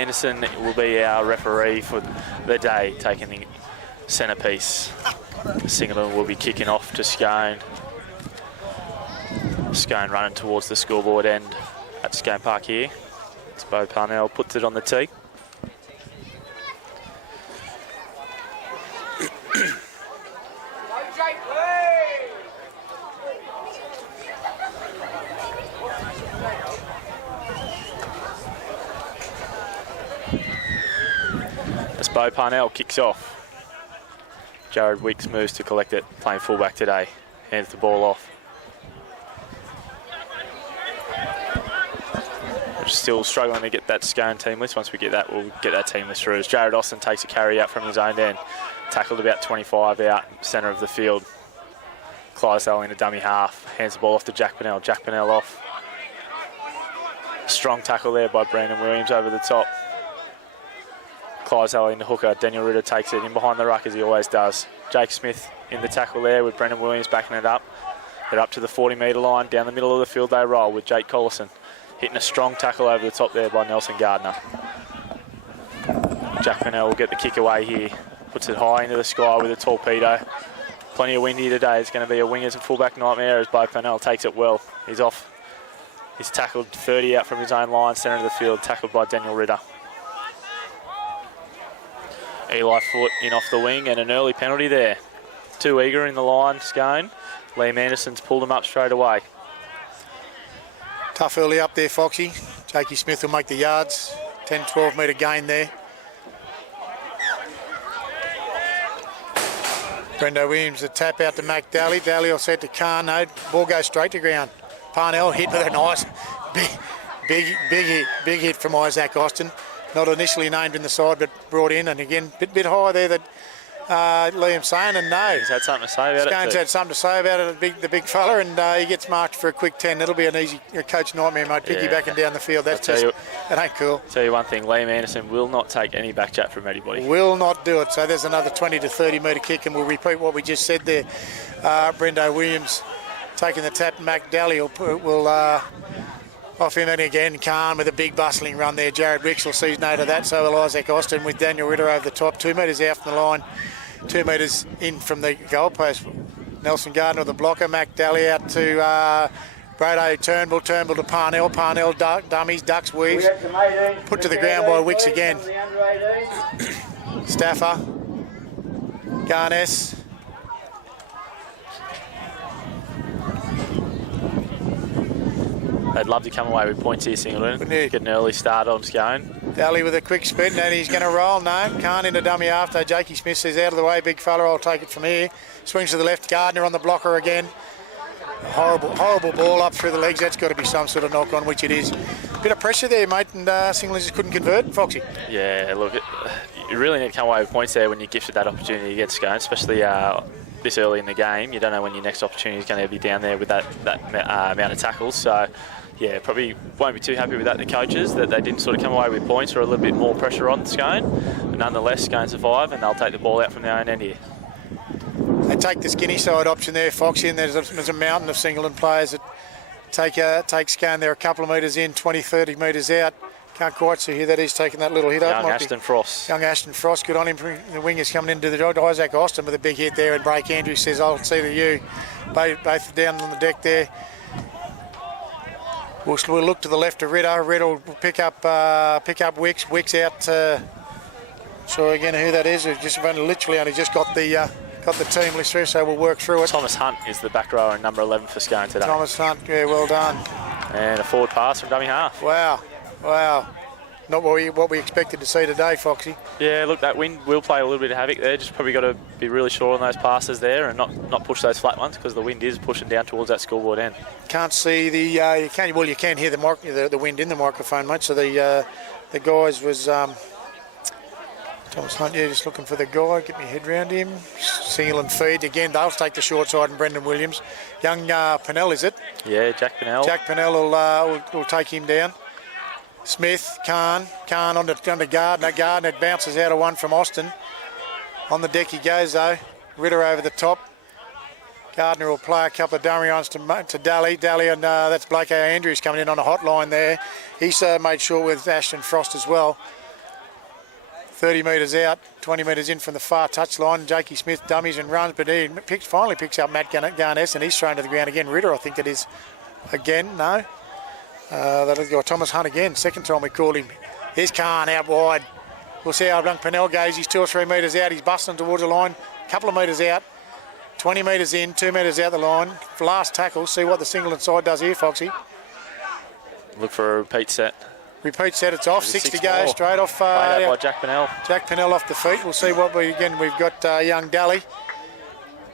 Anderson will be our referee for the day, taking the centrepiece. Singleton will be kicking off to Scone. Scone running towards the scoreboard end at Scone Park here. It's Bo Parnell puts it on the tee. As Bo Parnell kicks off. Jared Wicks moves to collect it, playing fullback today. Hands the ball off. We're still struggling to get that Scone team list. Once we get that, we'll get that team list through. As Jared Austin takes a carry out from his own end. Tackled about 25 out, centre of the field. Clydesdale in a dummy half. Hands the ball off to Jack Pennell. Jack Pennell off. Strong tackle there by Brandon Williams over the top. Clydesdale in the hooker. Daniel Ritter takes it in behind the ruck as he always does. Jake Smith in the tackle there with Brendan Williams backing it up. They're up to the 40-metre line. Down the middle of the field they roll with Jake Collison. Hitting a strong tackle over the top there by Nelson Gardner. Jack Pennell will get the kick away here. Puts it high into the sky with a torpedo. Plenty of wind here today. It's going to be a wingers and fullback nightmare as Bo Pennell takes it well. He's off. He's tackled 30 out from his own line, centre of the field, tackled by Daniel Ritter. Eli Foot in off the wing and an early penalty there. Too eager in the line, Scone. Liam Anderson's pulled him up straight away. Tough early up there, Foxy. Jakey Smith will make the yards. 10, 12 metre gain there. Brendo Williams, the tap out to Mac Daly. Daly will set to Khan. No, ball goes straight to ground. Parnell hit with a nice big hit from Isaac Austin. Not initially named in the side, but brought in, and again, bit higher there that Liam's saying, and no. He's had something to say about it. Scone's had something to say about it, the big fella, and he gets marked for a quick 10. It'll be an easy coach nightmare, mate. Piggybacking down the field. That's just, that ain't cool. Tell you one thing, Liam Anderson will not take any back chat from anybody. Will not do it. So there's another 20 to 30 metre kick, and we'll repeat what we just said there. Brendo Williams taking the tap. Mac Daly will off him, and again Khan with a big bustling run there. Jared Wicks will see no to that, so will Isaac Austin with Daniel Ritter over the top. 2 metres out from the line, 2 metres in from the goalpost. Nelson Gardner with the blocker. Mac Daly out to Brado Turnbull to Parnell. Parnell dummies, ducks, weaves. Put to the ground by Wicks again. Staffer. Garnes. They'd love to come away with points here, Singleton. Get an early start on Scone. Daly with a quick spin, and he's going to roll. No, can't into dummy after. Jakey Smith says, out of the way, big fella, I'll take it from here. Swings to the left, Gardner on the blocker again. Horrible ball up through the legs. That's got to be some sort of knock on, which it is. Bit of pressure there, mate, and Singleton just couldn't convert. Foxy. Yeah, look, you really need to come away with points there when you're gifted that opportunity against Scone, especially this early in the game. You don't know when your next opportunity is going to be down there with that amount of tackles. So, yeah, probably won't be too happy with that, the coaches, that they didn't sort of come away with points or a little bit more pressure on Scone. But nonetheless, Scone survive, and they'll take the ball out from their own end here. They take the skinny side option there, Foxy, and there's a mountain of Singleton players that take Scone. They're a couple of metres in, 20, 30 metres out. Can't quite see who that is taking that little hit up. Young Ashton Frost. Young Ashton Frost, good on him. The wingers coming into the job. Isaac Austin with a big hit there, and Blake Andrews says, I'll see to you. Both down on the deck there. We'll look to the left of Ritter. Ritter will pick up Wicks. Wicks out. So again, who that is? We've just literally only just got the team list through, so we'll work through it. Thomas Hunt is the back rower and number 11 for Scone today. Thomas Hunt, yeah, well done. And a forward pass from dummy half. Wow. Not what we expected to see today, Foxy. Yeah, look, that wind will play a little bit of havoc there. Just probably got to be really sure on those passes there and not push those flat ones, because the wind is pushing down towards that scoreboard end. Can't see the you can hear the wind in the microphone, mate. So the guys was Thomas Hunt, yeah, just looking for the guy. Get my head round him. Singleton feed again. They'll take the short side, and Brendan Williams. Young Pennell, is it? Yeah, Jack Pennell. Jack Pennell will take him down. Smith, Khan onto Gardner. Gardner bounces out of one from Austin. On the deck he goes though. Ritter over the top. Gardner will play a couple of dummy runs to Daly. And that's Blake Andrews coming in on a hotline there. He's made sure with Ashton Frost as well. 30 metres out, 20 metres in from the far touchline. Jakey Smith dummies and runs, but he finally picks up Matt Garness, and he's thrown to the ground again. Ritter, I think that is. Again, no. That'll go Thomas Hunt again. Second time we called him. Here's Khan out wide. We'll see how young Pennell goes. He's 2 or 3 metres out. He's busting towards the line. A couple of metres out. 20 metres in, 2 metres out the line. Last tackle. See what the Singleton side does here, Foxy. Look for a repeat set. Repeat set, it's off. 6 to go, more. straight off. Played out by Jack Pennell. Jack Pennell off the feet. We'll see what we've got young Daly.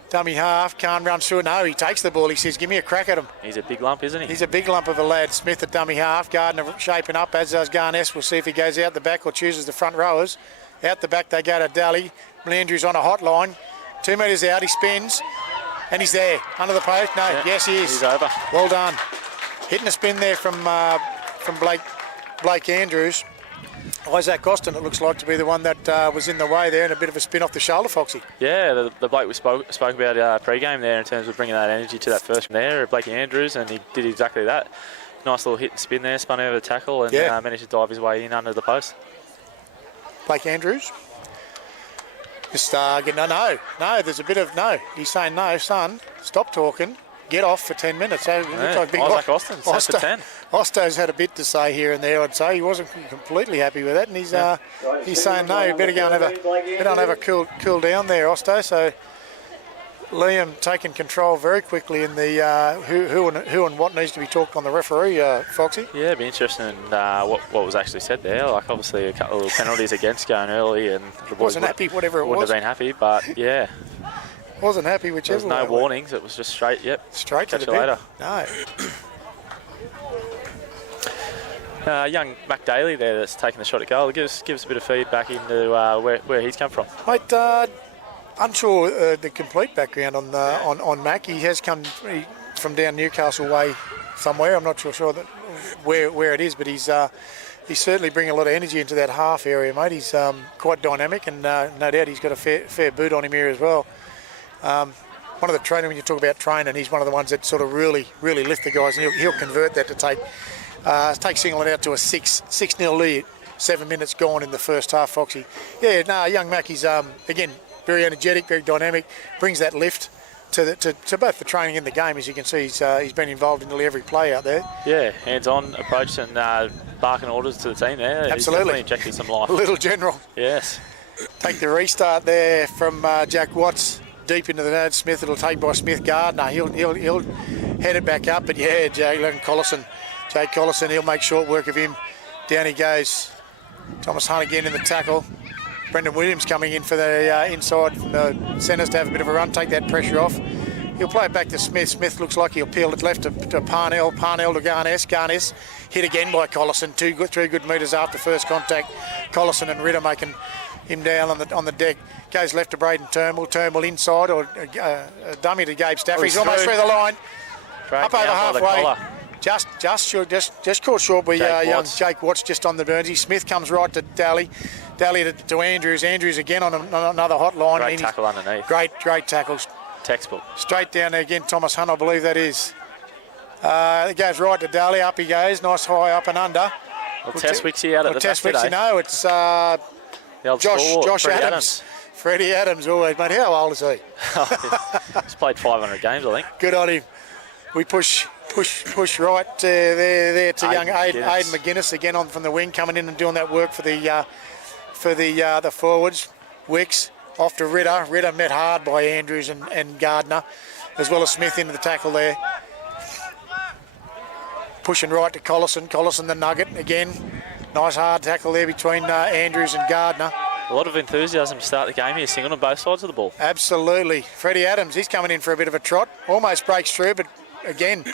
Dummy half, can't run through it. No, he takes the ball. He says, give me a crack at him. He's a big lump, isn't he? He's a big lump of a lad. Smith at dummy half. Gardner shaping up, as does Garness. We'll see if he goes out the back or chooses the front rowers. Out the back they go to Daly. Landry's on a hot line. 2 metres out, he spins. And he's there. Under the post? No, yeah, yes he is. He's over. Well done. Hitting a spin there from Blake Andrews. Isaac Austin, it looks like to be the one that was in the way there, and a bit of a spin off the shoulder, Foxy. Yeah, the bloke we spoke about pre-game there in terms of bringing that energy to that first there, Blake Andrews, and he did exactly that. Nice little hit and spin there, spun over the tackle, and managed to dive his way in under the post. Blake Andrews. Just no, there's a bit of no. He's saying, no, son, stop talking. Get off for 10 minutes. So it looks like big Isaac Austin set for 10. Osto's had a bit to say here and there, I'd say. He wasn't completely happy with that, and he's saying, no, you better go and have a cool down there, Osto. So Liam taking control very quickly in the who and what needs to be talked on the referee, Foxy. Yeah, it'd be interesting what was actually said there. Like, obviously, a couple of penalties against going early, and the boys wasn't happy, whatever it was. Wouldn't have been happy, but yeah. Wasn't happy whichever. There was no warnings. It was just straight. Yep. Straight to the later. No. Young Mac Daly there that's taking the shot at goal. Give us a bit of feedback into where he's come from. Mate, unsure the complete background on Mac. He has come from down Newcastle way somewhere. I'm not sure that where it is, but he's certainly bringing a lot of energy into that half area, mate. He's quite dynamic, and no doubt he's got a fair boot on him here as well. One of the training, when you talk about training, he's one of the ones that sort of really lift the guys, and he'll convert that to take Singleton out to a 6-0 lead. 7 minutes gone in the first half, Foxy. Yeah, no, young Mackie's again very energetic, very dynamic, brings that lift to both the training and the game. As you can see, he's been involved in nearly every play out there. Yeah, hands-on approach and barking orders to the team there. Absolutely. He's definitely injecting some life. Little general. Yes. Take the restart there from Jack Watts. Deep into the net, Smith. It'll take by Smith Gardner. He'll head it back up, but yeah, Jake Collison, he'll make short work of him. Down he goes. Thomas Hunt again in the tackle. Brendan Williams coming in for the inside from the centres to have a bit of a run, take that pressure off. He'll play it back to Smith. Smith looks like he'll peel it left to Parnell. Parnell to Garness. Garness hit again by Collison. 3 good metres after first contact. Collison and Ritter making him down on the deck. Goes left to Braden Turnbull. Turnbull inside, or a dummy to Gabe Stafford. He's almost through the line. Up over halfway. Just caught short by young Jake Watts just on the Burnsy. Smith comes right to Daly. Daly to Andrews. Andrews again on another hot line. Great tackle underneath. Great tackles. Textbook. Straight down there again, Thomas Hunt, I believe that is. It goes right to Daly. Up he goes. Nice high up and under. Well, Testwixie out at the back today. No, it's Josh Adams. Freddie Adams always, mate. How old is he? He's played 500 games, I think. Good on him. We push right there to young Aidan McGuinness again on from the wing, coming in and doing that work for the forwards. Wicks off to Ritter. Ritter met hard by Andrews and Gardner, as well as Smith into the tackle there. Pushing right to Collison. Collison the nugget again. Nice hard tackle there between Andrews and Gardner. A lot of enthusiasm to start the game here, Singleton on both sides of the ball. Absolutely. Freddie Adams, he's coming in for a bit of a trot. Almost breaks through, but again,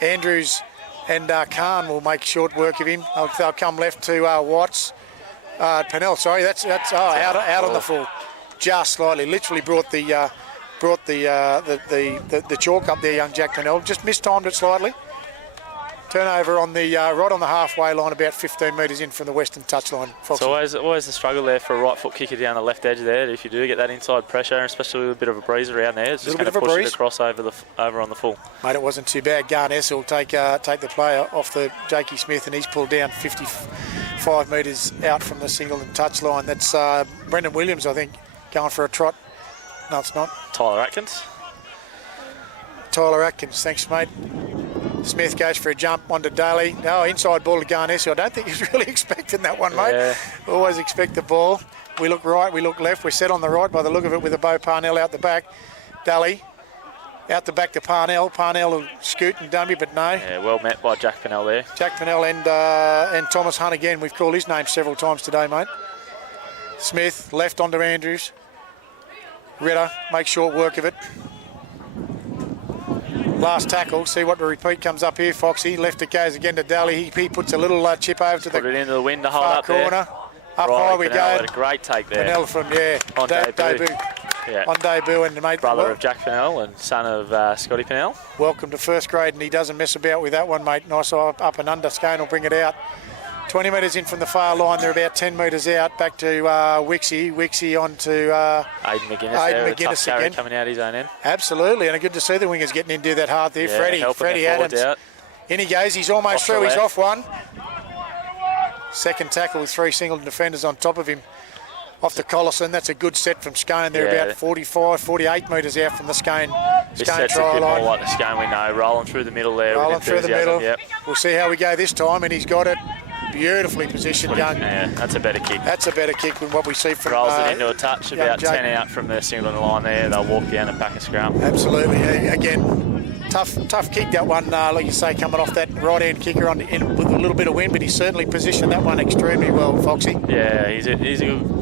Andrews and Khan will make short work of him. They'll come left to Watts. Pennell, sorry, that's out on the full. Just slightly, literally brought the chalk up there, young Jack Pennell. Just mistimed it slightly. Turnover on the right on the halfway line, about 15 metres in from the western touchline. It's always the struggle there for a right foot kicker down the left edge there. If you do get that inside pressure, especially with a bit of a breeze around there, it's just going to push it across over on the full. Mate, it wasn't too bad. Garness will take the player off the Jakey Smith, and he's pulled down 5 metres out from the Singleton touchline. That's Brendan Williams, I think, going for a trot. No, it's not. Tyler Atkins. Tyler Atkins, thanks, mate. Smith goes for a jump onto Daly. No, inside ball to Garnessi. I don't think he's really expecting that one, mate. Yeah. Always expect the ball. We look right, we look left. We're set on the right by the look of it with a Bo Parnell out the back. Daly out the back to Parnell. Parnell will scoot and dummy, but no. Yeah, well met by Jack Pennell there. Jack Pennell and Thomas Hunt again. We've called his name several times today, mate. Smith left onto Andrews. Ritter makes short work of it. Last tackle, see what the repeat comes up here. Foxy, left it goes again to Daly. He puts a little chip over to Put it into the wind to hold far up corner. there. Up Right, high we Pennell go. had a great take there. Pennell from, On debut. Yeah. On debut, and mate, Brother of Jack Pennell and son of Scotty Pennell. welcome to first grade, and he doesn't mess about with that one, mate. Nice up and under. Scone will bring it out. 20 metres in from the far line. They're about 10 metres out. Back to Wixie. Wixie on to Aiden McGuinness there. McGuinness Tough carry again. coming out his own end. Absolutely, and good to see the wingers getting into that hard there. Yeah, Freddie Adams. Out. In he goes. He's almost Off the through. He's left. off one. Second tackle with 3 Singleton defenders on top of him. Off the Collison. That's a good set from Scone. They're Yeah. about 45, 48 metres out from the Scone This set's a try bit more line. like the Scone we know. Rolling through the middle there. Rolling with through the enthusiasm. middle. Yep. We'll see how we go this time, and he's got it. Beautifully positioned, young. Yeah, that's a better kick. That's a better kick than what we see from Rolls it into a touch, young about Jake. 10 out from the Singleton line there. They'll walk down and pack a scrum. Absolutely. Again, tough kick that one, like you say, coming off that right-hand kicker in with a little bit of wind, but he certainly positioned that one extremely well, Foxy. Yeah, he's a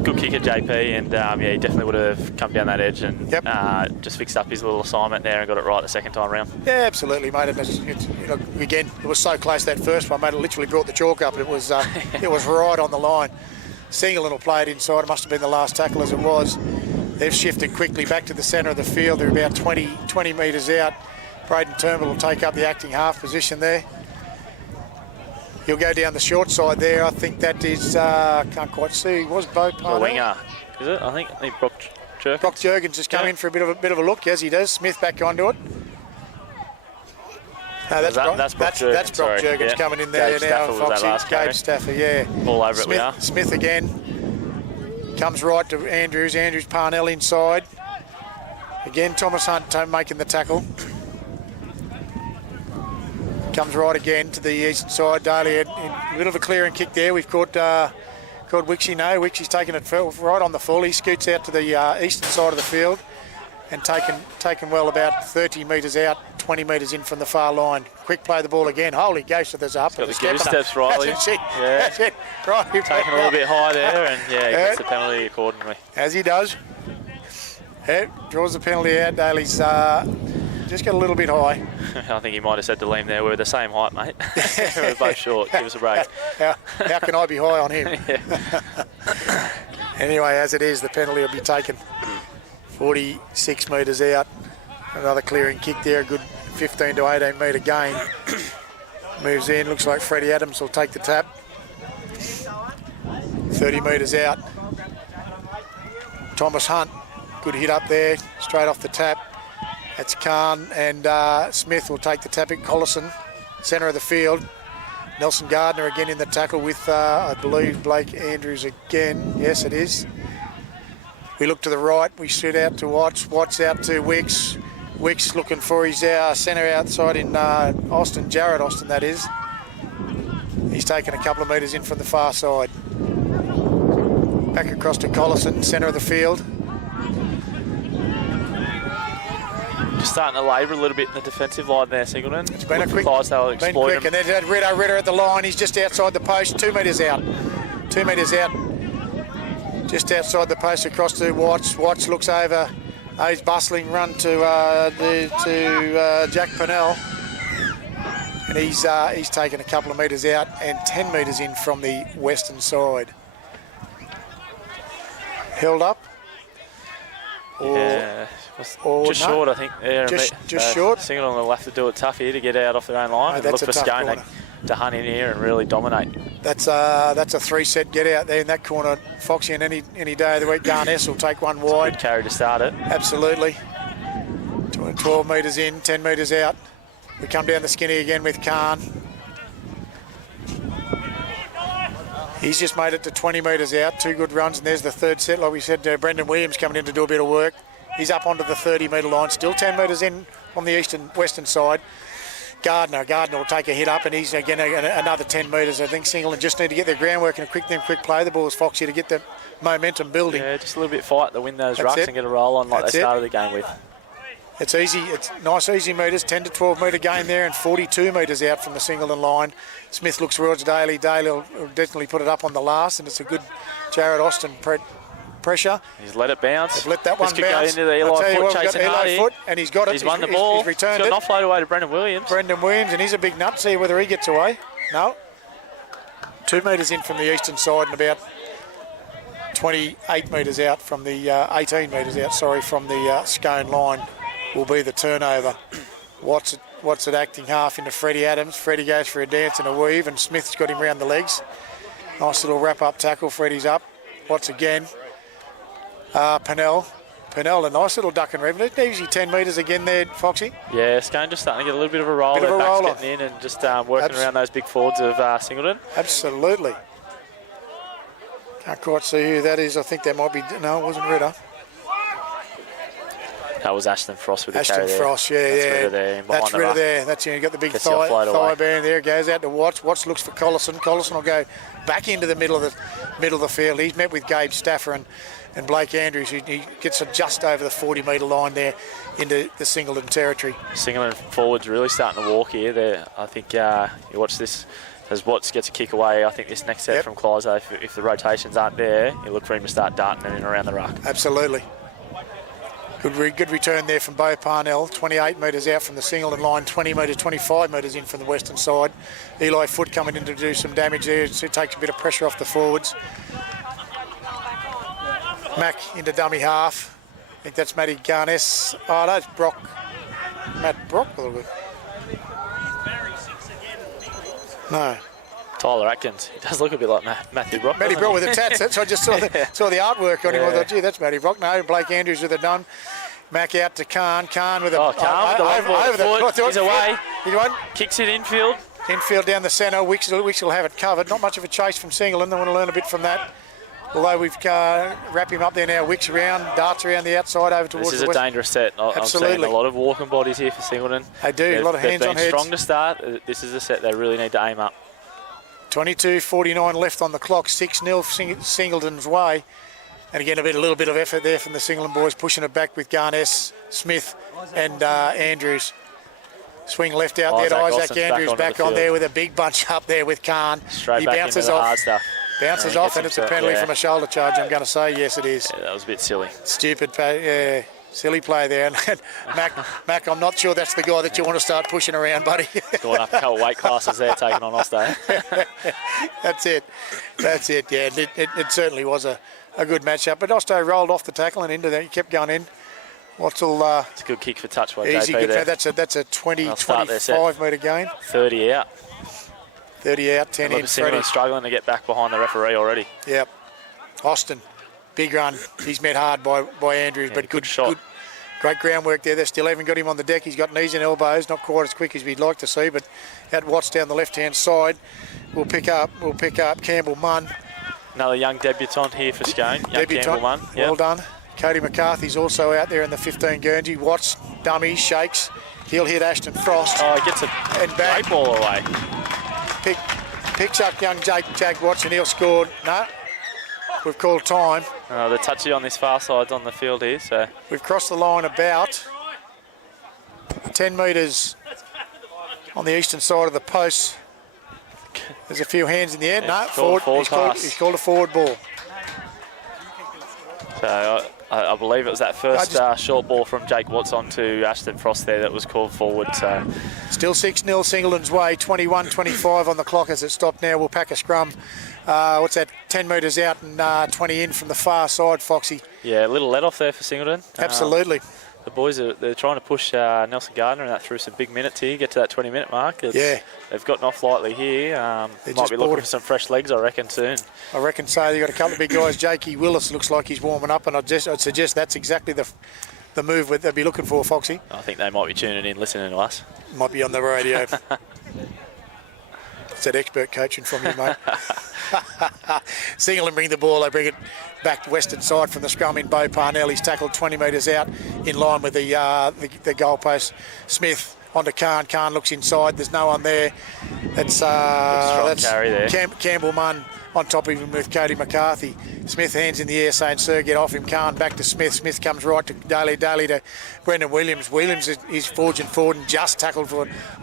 good kicker, JP, and yeah, he definitely would have come down that edge and Yep. just fixed up his little assignment there and got it right the second time round. Yeah, absolutely, mate. And again, it was so close that first one, mate. It literally brought the chalk up. It was it was right on the line. Singleton will play it inside. It must have been the last tackle as it was. They've shifted quickly back to the centre of the field. They're about 20 metres out. Braden Turnbull will take up the acting half position there. He'll go down the short side there. I think that is, can't quite see. Was Bo The Parnell? winger, is it? I think Brock Jerk. Brock Jurgens has come in for a bit of a look. Yes, he does. Smith back onto it. No, that's Brock Jurgens, that's Brock sorry. Jurgens Yeah. coming in there Gabe now. Stafford was that Foxy. last carry. Gabe Stafford, yeah. All over it we are. Smith again. Comes right to Andrews. Andrews Parnell inside. Again, Thomas Hunt making the tackle. Comes right again to the eastern side. Daly in a bit of a clearing kick there. We've caught Wixie. No, Wixie's taken it right on the full. He scoots out to the eastern side of the field and taken well about 30 metres out, 20 metres in from the far line. Quick play the ball again. Holy ghost, there's up. Got the goose steps, Riley. That's it. Yeah. That's it. Right. Taking a little bit high there, and yeah, he gets the penalty accordingly. As he does. Yeah, draws the penalty out. Daly's just got a little bit high. I think he might have said to Liam there, we're the same height, mate. We're both short. Give us a break. How can I be high on him? Yeah. Anyway, as it is, the penalty will be taken 46 metres out. Another clearing kick there, a good 15 to 18 metre gain. Moves in, looks like Freddie Adams will take the tap. 30 metres out. Thomas Hunt, good hit up there, straight off the tap. That's Khan, and Smith will take the tap at Collison, centre of the field. Nelson Gardner again in the tackle with, I believe, Blake Andrews again. Yes, it is. We look to the right. We shoot out to Watts. Watts out to Wicks. Wicks looking for his centre outside in Austin. Jared Austin, that is. He's taken a couple of metres in from the far side. Back across to Collison, centre of the field. Just starting to labour a little bit in the defensive line there, Singleton. It's been a quick, they'll been exploit quick, him. and then Ritter at the line. He's just outside the post, 2 metres out. 2 metres out. Just outside the post across to Watts. Watts looks over. He's bustling run to Jack Pennell. And he's taken a couple of metres out and 10 metres in from the western side. Held up. Yeah, or just no. short, I think. There, Just short. Singleton will have to do it tough here to get out off their own line. No, And that's look a for tough Scone corner. to hunt in here and really dominate. That's a 3-set get out there in that corner. Foxy, and any day of the week, Garness will take one wide. Good carry to start it. Absolutely. 12 metres in, 10 metres out. We come down the skinny again with Khan. He's just made it to 20 metres out. 2 good runs, and there's the third set. Like we said, Brendan Williams coming in to do a bit of work. He's up onto the 30-metre line, still 10 metres in on the western side. Gardner will take a hit up, and he's again another 10 metres. I think Singleton just need to get their groundwork and a quick play. The ball's Foxy to get the momentum building. Yeah, just a little bit fight to win those rucks and get a roll on like they started the game with. It's easy. It's nice, easy metres. 10 to 12 metre gain there, and 42 metres out from the Singleton line. Smith looks towards Daly. Daly will definitely put it up on the last, and it's a good Jared Austin pressure. He's let it bounce. They've let that one this bounce. Could go into the Eli Foot chasing Hardy. Foot, and he's got it. He's won the ball. He's returned he's got an offload away to Brendan Williams. And he's a big nut. See whether he gets away. No. 2 metres in from the eastern side and about 28 metres out from the 18 metres out. Sorry, from the Scone line will be the turnover. Watts it acting half into Freddie Adams. Freddie goes for a dance and a weave, and Smith's got him round the legs. Nice little wrap-up tackle. Freddie's up. Watts again. Pennell, a nice little duck and revenue. Easy 10 metres again there, Foxy. Yeah, Scone just starting to get a little bit of a roll. Their backs getting in and just working around those big forwards of Singleton. Absolutely. Can't quite see who that is. I think that might be... No, it wasn't Ritter. That was Ashton Frost with the carry Ashton Frost, yeah. That's Ritter there. That's you got the big thigh band there. Goes out to Watts. Watts looks for Collison. Collison will go back into the middle of the field. He's met with Gabe Stafford and Blake Andrews. He gets just over the 40-metre line there into the Singleton territory. Singleton forwards really starting to walk here. I think you watch this as Watts gets a kick away. I think this next set from Clyzo, if the rotations aren't there, you look for him to start darting in and around the ruck. Absolutely. Good return there from Bo Parnell. 28 metres out from the Singleton line, 20 metres, 25 metres in from the western side. Eli Foot coming in to do some damage there, so it takes a bit of pressure off the forwards. Mack into dummy half. I think that's Matty Garnes. Oh, that's Brock. Matt Brock a little bit. No. Tyler Atkins. He does look a bit like Matthew Brock. Matty Brock with the tats. So I just saw the artwork on him. I thought, gee, that's Matty Brock. No, Blake Andrews with a done. Mack out to Khan. Khan with a... Khan with the long ball. Over the foot. He's away. He's one. Kicks it infield. Infield down the centre. Wicks will have it covered. Not much of a chase from Singleton. They want to learn a bit from that. Although we've wrap him up there now. Wicks around, darts around the outside over towards the west. This is a dangerous set. Absolutely. I'm seeing a lot of walking bodies here for Singleton. They do. A lot of hands on heads. They've been strong to start. This is a set they really need to aim up. 22:49 left on the clock. 6-0 Singleton's way. And again, a little bit of effort there from the Singleton boys, pushing it back with Garnes, Smith and Andrews. Swing left out there to Isaac Andrews back on there with a big bunch up there with Khan. Straight back into the hard stuff. Bounces off, and it's a penalty from a shoulder charge, I'm going to say. Yes, it is. Yeah, that was a bit silly. Stupid, silly play there. And Mac, I'm not sure that's the guy that you want to start pushing around, buddy. Going up a couple weight classes there, taking on Osto. That's it, yeah. It certainly was a good matchup. But Osto rolled off the tackle and into that. He kept going in. It's a good kick for touch by easy, JP there. That's a 25 metre gain. 30 out. 30 out, 10 in. Freddie struggling to get back behind the referee already. Yep. Austin, big run. He's met hard by Andrews, but good shot. Good, great groundwork there. They still haven't got him on the deck. He's got knees and elbows, not quite as quick as we'd like to see, but at Watts down the left-hand side, we'll pick up Campbell Munn. Another young debutant here for Scone. Campbell Munn. Yep. Well done. Cody McCarthy's also out there in the 15 Guernsey. Watts, dummy, shakes. He'll hit Ashton Frost. Oh, he gets a great ball away. Picks up young Jake Watts, and he'll score. No, we've called time. The touchy on this far side's on the field here, so we've crossed the line about 10 metres on the eastern side of the post. There's a few hands in the air. No, forward. He's called a forward ball. So I believe it was that first short ball from Jake Watts onto Ashton Frost there that was called forward. So still 6-0 Singleton's way. 21:25 on the clock as it stopped now. We'll pack a scrum. What's that? 10 metres out and 20 in from the far side, Foxy. Yeah, a little let off there for Singleton. Absolutely. The boys they're trying to push Nelson Gardner and that through some big minutes here, get to that 20-minute mark. They've gotten off lightly here. Might be looking for some fresh legs, I reckon, soon. I reckon so. You've got a couple of big guys. Jakey Willis looks like he's warming up, and I'd suggest that's exactly the move they'd be looking for, Foxy. I think they might be tuning in, listening to us. Might be on the radio. It's that expert coaching from you, mate. Singleton bring the ball. They bring it back western side from the scrum in Bo Parnell. He's tackled 20 metres out in line with the goalpost. Smith onto Khan. Khan looks inside. There's no one there. That's carry there. Campbell Munn on top of him with Cody McCarthy. Smith hands in the air saying, "Sir, get off him." Khan back to Smith. Smith comes right to Daly. Daly to Brendan Williams. Williams is forging forward and just tackled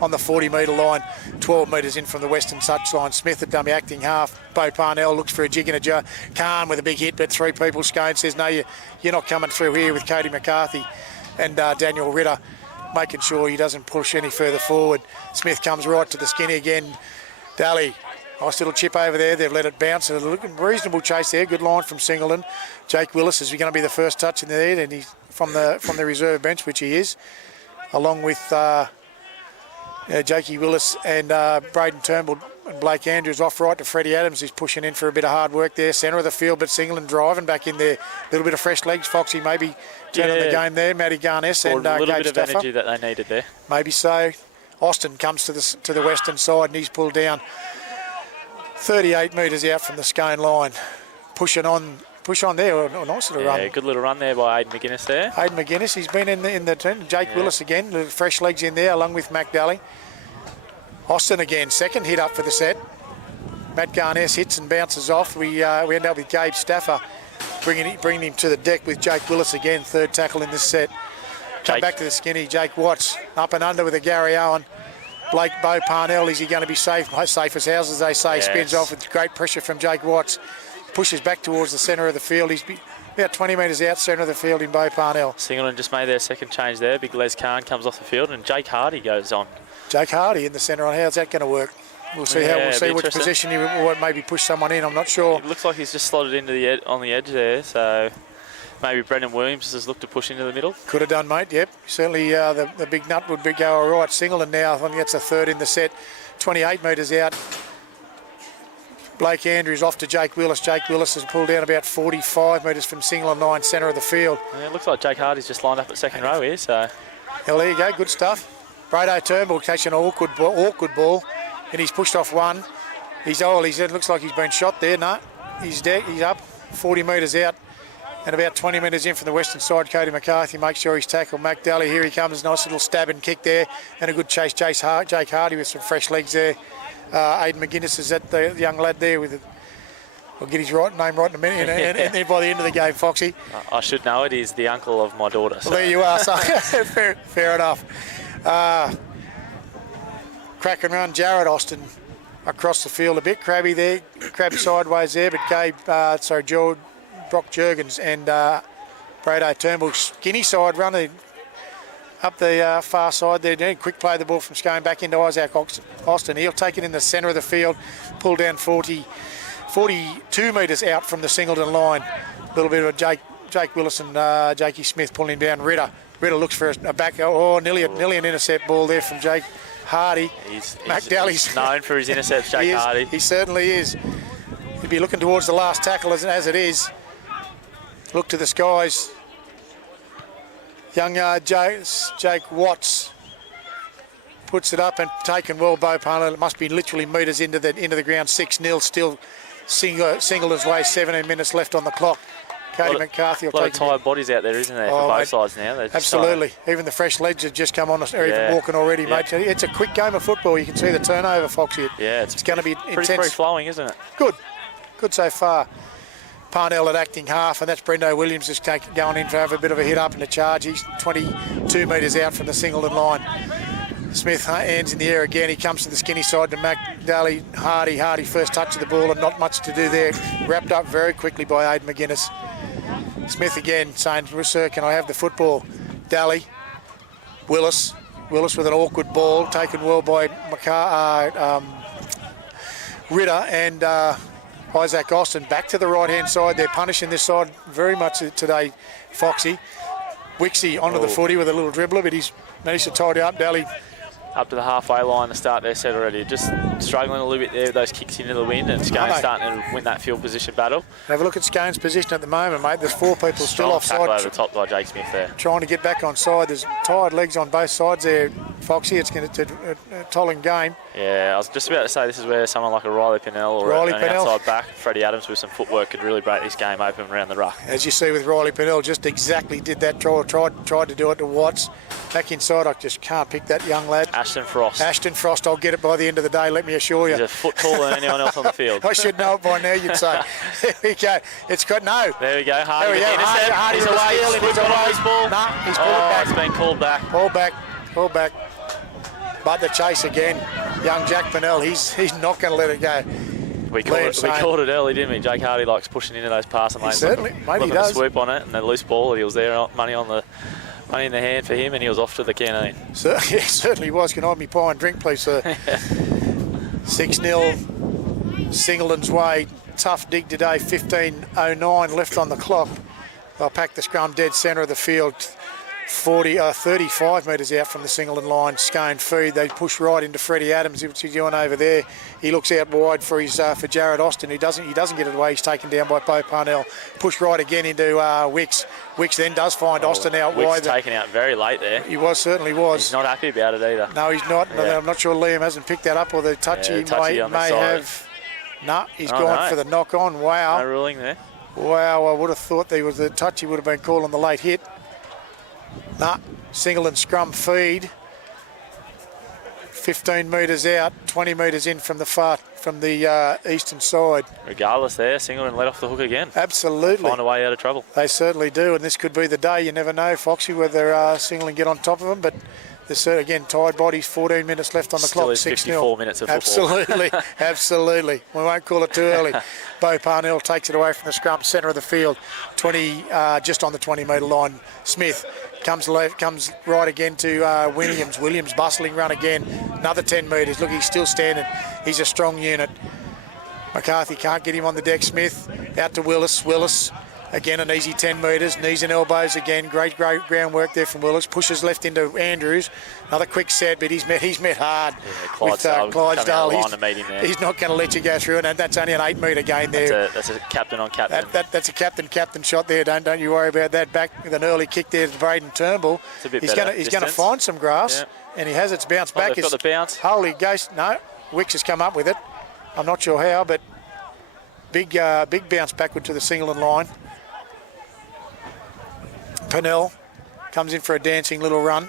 on the 40-metre line, 12 metres in from the western touchline. Smith, the dummy acting half. Bo Parnell looks for a jig and a jar. Khan with a big hit, but 3 people. Scone says, "No, you're not coming through here," with Cody McCarthy and Daniel Ritter making sure he doesn't push any further forward. Smith comes right to the skinny again. Daly. Nice little chip over there. They've let it bounce. A reasonable chase there. Good line from Singleton. Jake Willis is going to be the first touch in there, and he's from the reserve bench, which he is, along with Jakey Willis and Braden Turnbull and Blake Andrews off right to Freddie Adams. He's pushing in for a bit of hard work there. Centre of the field, but Singleton driving back in there. A little bit of fresh legs. Foxy maybe turning the game there. Matty Garness and a little Gabe bit Stafford. of energy that they needed there. Maybe so. Austin comes to the western side and he's pulled down 38 metres out from the Scone line. Push on there. A nice little run. Good little run there by Aidan McGuinness there. Aidan McGuinness, he's been in the turn. Jake Willis again, little fresh legs in there along with Mac Daly. Austin again, second hit up for the set. Matt Garness hits and bounces off. We end up with Gabe Staffer bringing him to the deck with Jake Willis again, third tackle in this set. Come back to the skinny, Jake Watts up and under with a Gary Owen. Blake Bo Parnell, is he going to be safe? Safe as houses, they say. Yes. Spins off with great pressure from Jake Watts. Pushes back towards the centre of the field. He's about 20 metres out centre of the field in Bo Parnell. Singleton just made their second change there. Big Les Khan comes off the field and Jake Hardy goes on. Jake Hardy in the centre. How's that going to work? We'll see which position he will maybe push someone in. I'm not sure. It looks like he's just slotted into on the edge there, so maybe Brendan Williams has looked to push into the middle. Could have done, mate, yep. Certainly the big nut would go all right. Singleton now, I think that's a third in the set. 28 metres out. Blake Andrews off to Jake Willis. Jake Willis has pulled down about 45 metres from Singleton line, centre of the field. Yeah, it looks like Jake Hardy's just lined up at second row here, so. Well, there you go, good stuff. Brado Turnbull catching an awkward ball, and he's pushed off one. It looks like he's been shot there. No, he's dead. He's up 40 metres out. And about 20 metres in from the western side, Cody McCarthy makes sure he's tackled. Mac Daly, here he comes. Nice little stab and kick there. And a good chase. Jake Hardy with some fresh legs there. Aidan McGuinness is at the young lad there with it. I'll get his name right in a minute. And then by the end of the game, Foxy. I should know it. He's the uncle of my daughter. So. Well, there you are. So fair enough. Crack and run. Jared Austin across the field a bit. Crabby there. Crab sideways there. But Brock Jurgens and Brado Turnbull skinny side runner up the far side there. Quick play the ball from Scone back into Isaac Austin. He'll take it in the centre of the field, pull down 42 metres out from the Singleton line. A little bit of Jake Willis and Jakey Smith pulling down Ritter. Ritter looks for a back. Nearly an intercept ball there from Jake Hardy. He's known for his intercepts, Jake Hardy. He certainly is. He'll be looking towards the last tackle as it is. Look to the skies. Young Jake Watts puts it up and taken well. Bo Parnell. It must be literally metres into the ground. 6-0 still. Singleton's way. 17 minutes left on the clock. Cody McCarthy will take it. A lot of tired bodies out there, isn't there, for both sides now? Absolutely. Even the fresh legs have just come on, or even walking already, mate. It's a quick game of football. You can see the turnover, Foxy. Yeah, it's going to be intense. Pretty free-flowing, isn't it? Good so far. Parnell at acting half, and that's Brendo Williams just going in to have a bit of a hit up in the charge. He's 22 metres out from the Singleton line. Smith hands in the air again. He comes to the skinny side to Mac Daly. Hardy first touch of the ball and not much to do there. Wrapped up very quickly by Aidan McGuinness. Smith again saying, "Sir, can I have the football?" Daly, Willis with an awkward ball taken well by Ritter and Isaac Austin. Back to the right-hand side. They're punishing this side very much today, Foxy. Wixie onto the footy with a little dribbler, but he's managed to tidy up. Daly up to the halfway line to start their set already. Just struggling a little bit there with those kicks into the wind, and Scone starting to win that field position battle. Have a look at Scone's position at the moment, mate. There's 4 people still offside. Tackle over the top by Jake Smith there. Trying to get back on side. There's tired legs on both sides there, Foxy. It's going to a tolling game. Yeah, I was just about to say this is where someone like a Riley Pennell or an outside back, Freddie Adams, with some footwork could really break this game open around the ruck. As you see with Riley Pennell, just exactly did that. Tried to do it to Watts. Back inside, I just can't pick that young lad. Ashton Frost. Ashton Frost, I'll get it by the end of the day, let me assure you. He's a foot taller than anyone else on the field. I should know it by now, you'd say. There we go. It's got no. There we go. Hardy with the intercept. He's away. He's away. His ball. No, he's pulled it back. It's been called back. Pulled back. But the chase again. Young Jack Pennell, he's not going to let it go. We called it early, didn't we? Jake Hardy likes pushing into those passing lanes. Certainly, mate, he does. A swoop on it, and the loose ball, he was there, money in the hand for him, and he was off to the canteen. He certainly was. Can I have me pie and drink, please, sir? 6-0 Singleton's way. Tough dig today. 15:09 left on the clock. They'll pack the scrum dead centre of the field. 35 metres out from the Singleton line. Scone feed. They push right into Freddie Adams. What's he doing over there? He looks out wide for Jared Austin. He doesn't get it away. He's taken down by Bo Parnell. Push right again into Wicks. Wicks then does find Austin out wide. Wicks taken out very late there. He certainly was. He's not happy about it either. No, he's not. Yeah. I'm not sure Liam hasn't picked that up, or the touchy may have. No, he's gone for the knock on. Wow. No ruling there. Wow, I would have thought there was a touch. He would have been called on the late hit. Nah, Singleton scrum feed. 15 metres out, 20 metres in from the eastern side. Regardless there, Singleton let off the hook again. Absolutely. Find a way out of trouble. They certainly do, and this could be the day. You never know, Foxy, whether Singleton get on top of them, but there's again, tired bodies, 14 minutes left on the clock, 6-0. 54 minutes of football. Absolutely. We won't call it too early. Bo Parnell takes it away from the scrum, centre of the field, just on the 20-metre line. Smith comes right again to Williams. Williams bustling run again, another 10 metres. Look, he's still standing. He's a strong unit. McCarthy can't get him on the deck. Smith out to Willis. Willis again, an easy 10 metres. Knees and elbows again. Great groundwork there from Willis. Pushes left into Andrews. Another quick set, but he's met hard with Clydesdale. He's not going to let you go through it, and that's only an 8-metre gain there. That's a captain on captain. That's a captain shot there. Don't you worry about that. Back with an early kick there to Braden Turnbull. He's going to find some grass, and he has. It's bounced back. He's got the bounce. Holy ghost! No, Wicks has come up with it. I'm not sure how, but big bounce backward to the Singleton line. Pennell comes in for a dancing little run.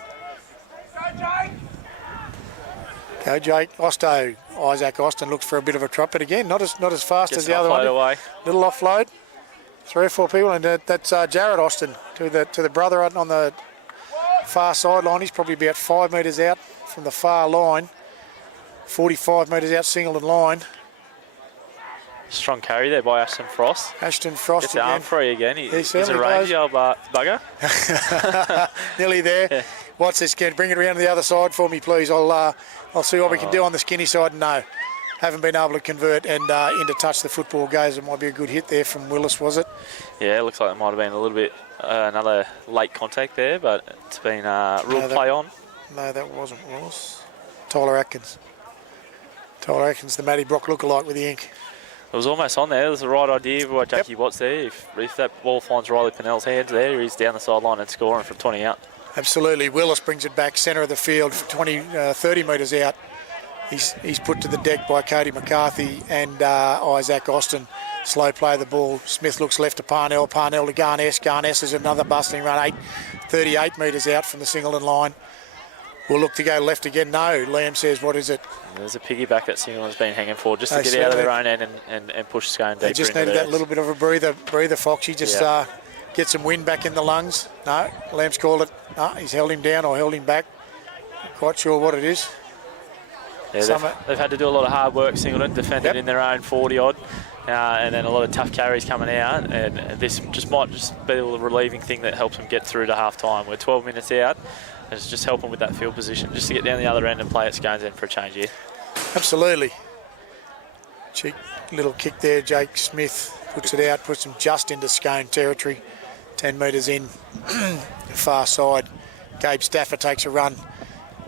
Go Jake. Isaac Austin looks for a bit of a trot, but again, not as fast as the other one. Away. Little offload. 3 or 4 people, and that's Jared Austin to the brother on the far sideline. He's probably about 5 metres out from the far line. 45 metres out Singleton line. Strong carry there by Ashton Frost. Ashton Frost gets the arm free again. He's a rangy old bugger. Nearly there. Yeah. What's this? Can bring it around to the other side for me, please? I'll see what we can do on the skinny side. No, haven't been able to convert, and into touch the football goes. It might be a good hit there from Willis, was it? Yeah, it looks like it might have been a little bit another late contact there, but it's been ruled play on. No, that wasn't Willis. Tyler Atkins, the Matty Brock lookalike with the ink. It was almost on there. It was the right idea by Jackie Watts there. If that ball finds Riley Pennell's hands there, he's down the sideline and scoring from 20 out. Absolutely. Willis brings it back centre of the field for 30 metres out. He's put to the deck by Cody McCarthy and Isaac Austin. Slow play of the ball. Smith looks left to Parnell. Parnell to Garness. Garness is another busting run. 38 metres out from the Singleton line. We'll look to go left again. No, Liam says, what is it? There's a piggyback that Singleton's been hanging for just to get out of their own end and push Scone deeper. They just needed that little bit of a breather, Foxy. Just get some wind back in the lungs. No, Lamb's called it. No, he's held him down or held him back. Not quite sure what it is. Yeah, they've had to do a lot of hard work, Singleton, defending in their own 40-odd. And then a lot of tough carries coming out. And this might be the relieving thing that helps them get through to half-time. We're 12 minutes out. It's just helping with that field position, just to get down the other end and play at Scone's end for a change here. Absolutely. Cheek little kick there. Jake Smith puts it out, puts him just into Scone territory. 10 metres in, far side. Gabe Stafford takes a run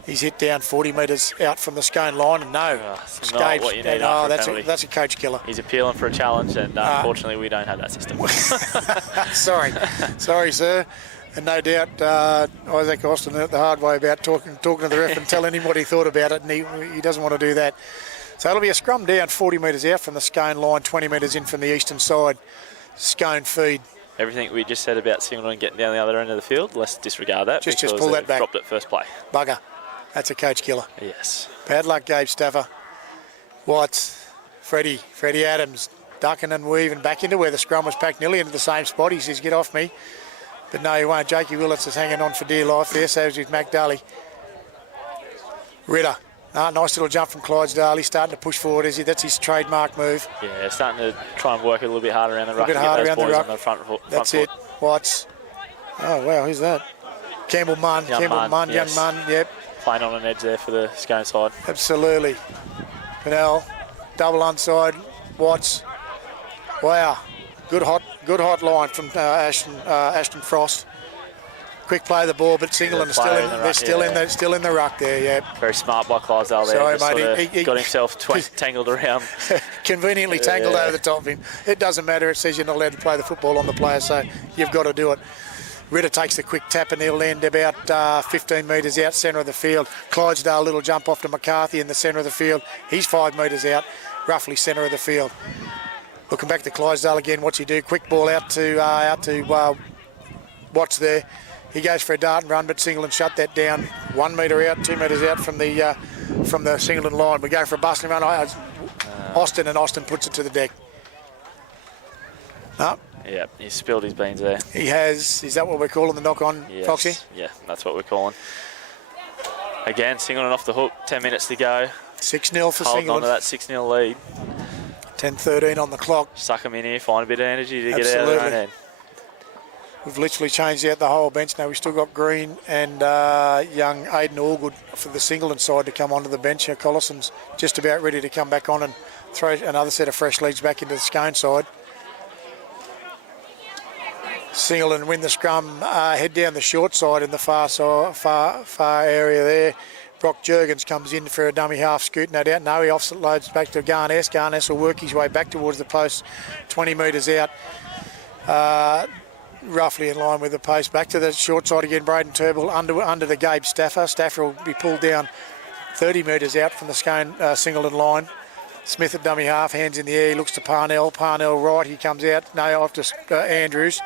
He's hit down 40 metres out from the Scone line, and no. That's not what you need after a penalty. That's a coach killer. He's appealing for a challenge, and unfortunately we don't have that system. Sorry, sir. And no doubt Isaac Austin learnt the hard way about talking to the ref and telling him what he thought about it, and he doesn't want to do that. So it'll be a scrum down 40 metres out from the Scone line, 20 metres in from the eastern side. Scone feed. Everything we just said about Singleton getting down the other end of the field, let's disregard that. Just pull that back. Dropped it first play. Bugger. That's a coach killer. Yes. Bad luck, Gabe Stafford. Watts, Freddie Adams, ducking and weaving back into where the scrum was packed nearly into the same spot. He says, get off me. But no, he won't. Jakey Willits is hanging on for dear life there, so is with Mac Daly. Ritter. Nice little jump from Clydesdale. He's starting to push forward, is he? That's his trademark move. Yeah, starting to try and work a little bit harder around the ruck. A bit harder around the ruck. On the front That's foot. it. Watts. Oh, wow, who's that? Campbell Munn. Young Munn, yep. Playing on an edge there for the Scone side. Absolutely. Pennell, double onside. Watts. Wow. Good hot line from Ashton Frost. Quick play of the ball, but Singleton is still in the ruck there. Yeah. Very smart by Clydesdale there. Sorry, mate. He got himself tangled around. Conveniently tangled over the top of him. It doesn't matter. It says you're not allowed to play the football on the player, so you've got to do it. Ritter takes the quick tap and he'll land about 15 metres out centre of the field. Clydesdale, little jump off to McCarthy in the centre of the field. He's 5 metres out, roughly centre of the field. Looking back to Clydesdale again. What's he do? Quick ball out to Watts there. He goes for a dart and run, but Singleton shut that down. 1 metre out, 2 metres out from the Singleton line. We go for a bustling run. Austin puts it to the deck. No. Yeah, he's spilled his beans there. He has. Is that what we're calling the knock-on, yes. Foxy? Yeah, that's what we're calling. Again, Singleton off the hook. 10 minutes to go. 6-0 for Holding Singleton. on to that 6-0 lead. 10-13 on the clock. Suck them in here, find a bit of energy to get out of their own end. We've literally changed out the whole bench now. We've still got Green and young Aidan Allgood for the Singleton side to come onto the bench. Collison's just about ready to come back on and throw another set of fresh legs back into the Scone side. Singleton win the scrum, head down the short side in the far area there. Brock Jurgens comes in for a dummy half scoot, no doubt. No, he offloads back to Garness. Garness will work his way back towards the post, 20 metres out. Roughly in line with the post. Back to the short side again, Braden Turnbull under the Gabe Stafford. Stafford will be pulled down 30 metres out from the Scone Singleton line. Smith at dummy half, hands in the air, he looks to Parnell. Parnell right, he comes out. No, off to Andrews.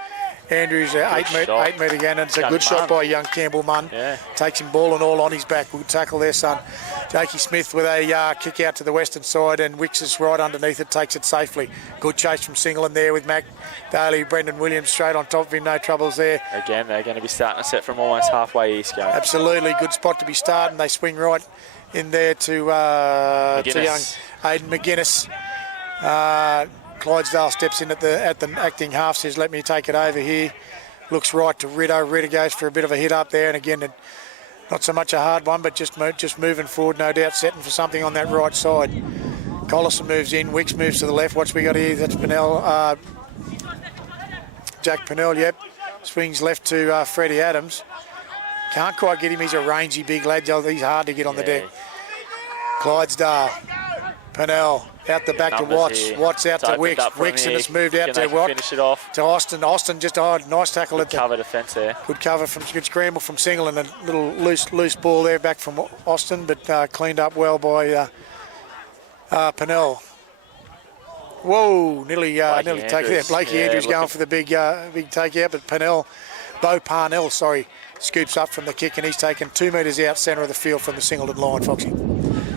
Andrews 8 metre again, and it's a good shot by young Campbell Munn. Yeah. Takes him ball and all on his back. Good tackle there, son. Jakey Smith with a kick out to the western side, and Wicks is right underneath it, takes it safely. Good chase from Singleton there with Mac Daly, Brendan Williams straight on top of him, no troubles there. Again, they're going to be starting a set from almost halfway east going. Absolutely, good spot to be starting. They swing right in there to young Aidan McGuinness. Clydesdale steps in at the acting half, says, let me take it over here. Looks right to Ritter. Ritter goes for a bit of a hit up there, and again, not so much a hard one, but just moving forward, no doubt, setting for something on that right side. Collison moves in, Wicks moves to the left. What's we got here? That's Pennell. Jack Pennell, yep. Swings left to Freddie Adams. Can't quite get him. He's a rangy big lad. He's hard to get on the deck. Clydesdale. Pennell out the back to Watts. Here. Watts out to Wicks. Wicks and it's moved out to Watt. Finish it off. To Austin. Austin just nice tackle good cover defence there. Good cover good scramble from Singleton. A little loose ball there back from Austin, but cleaned up well by Pennell. Whoa, nearly take it. Blakey Andrews going for the big takeout, but Bo Parnell, scoops up from the kick, and he's taken 2 metres out centre of the field from the Singleton line, Foxy.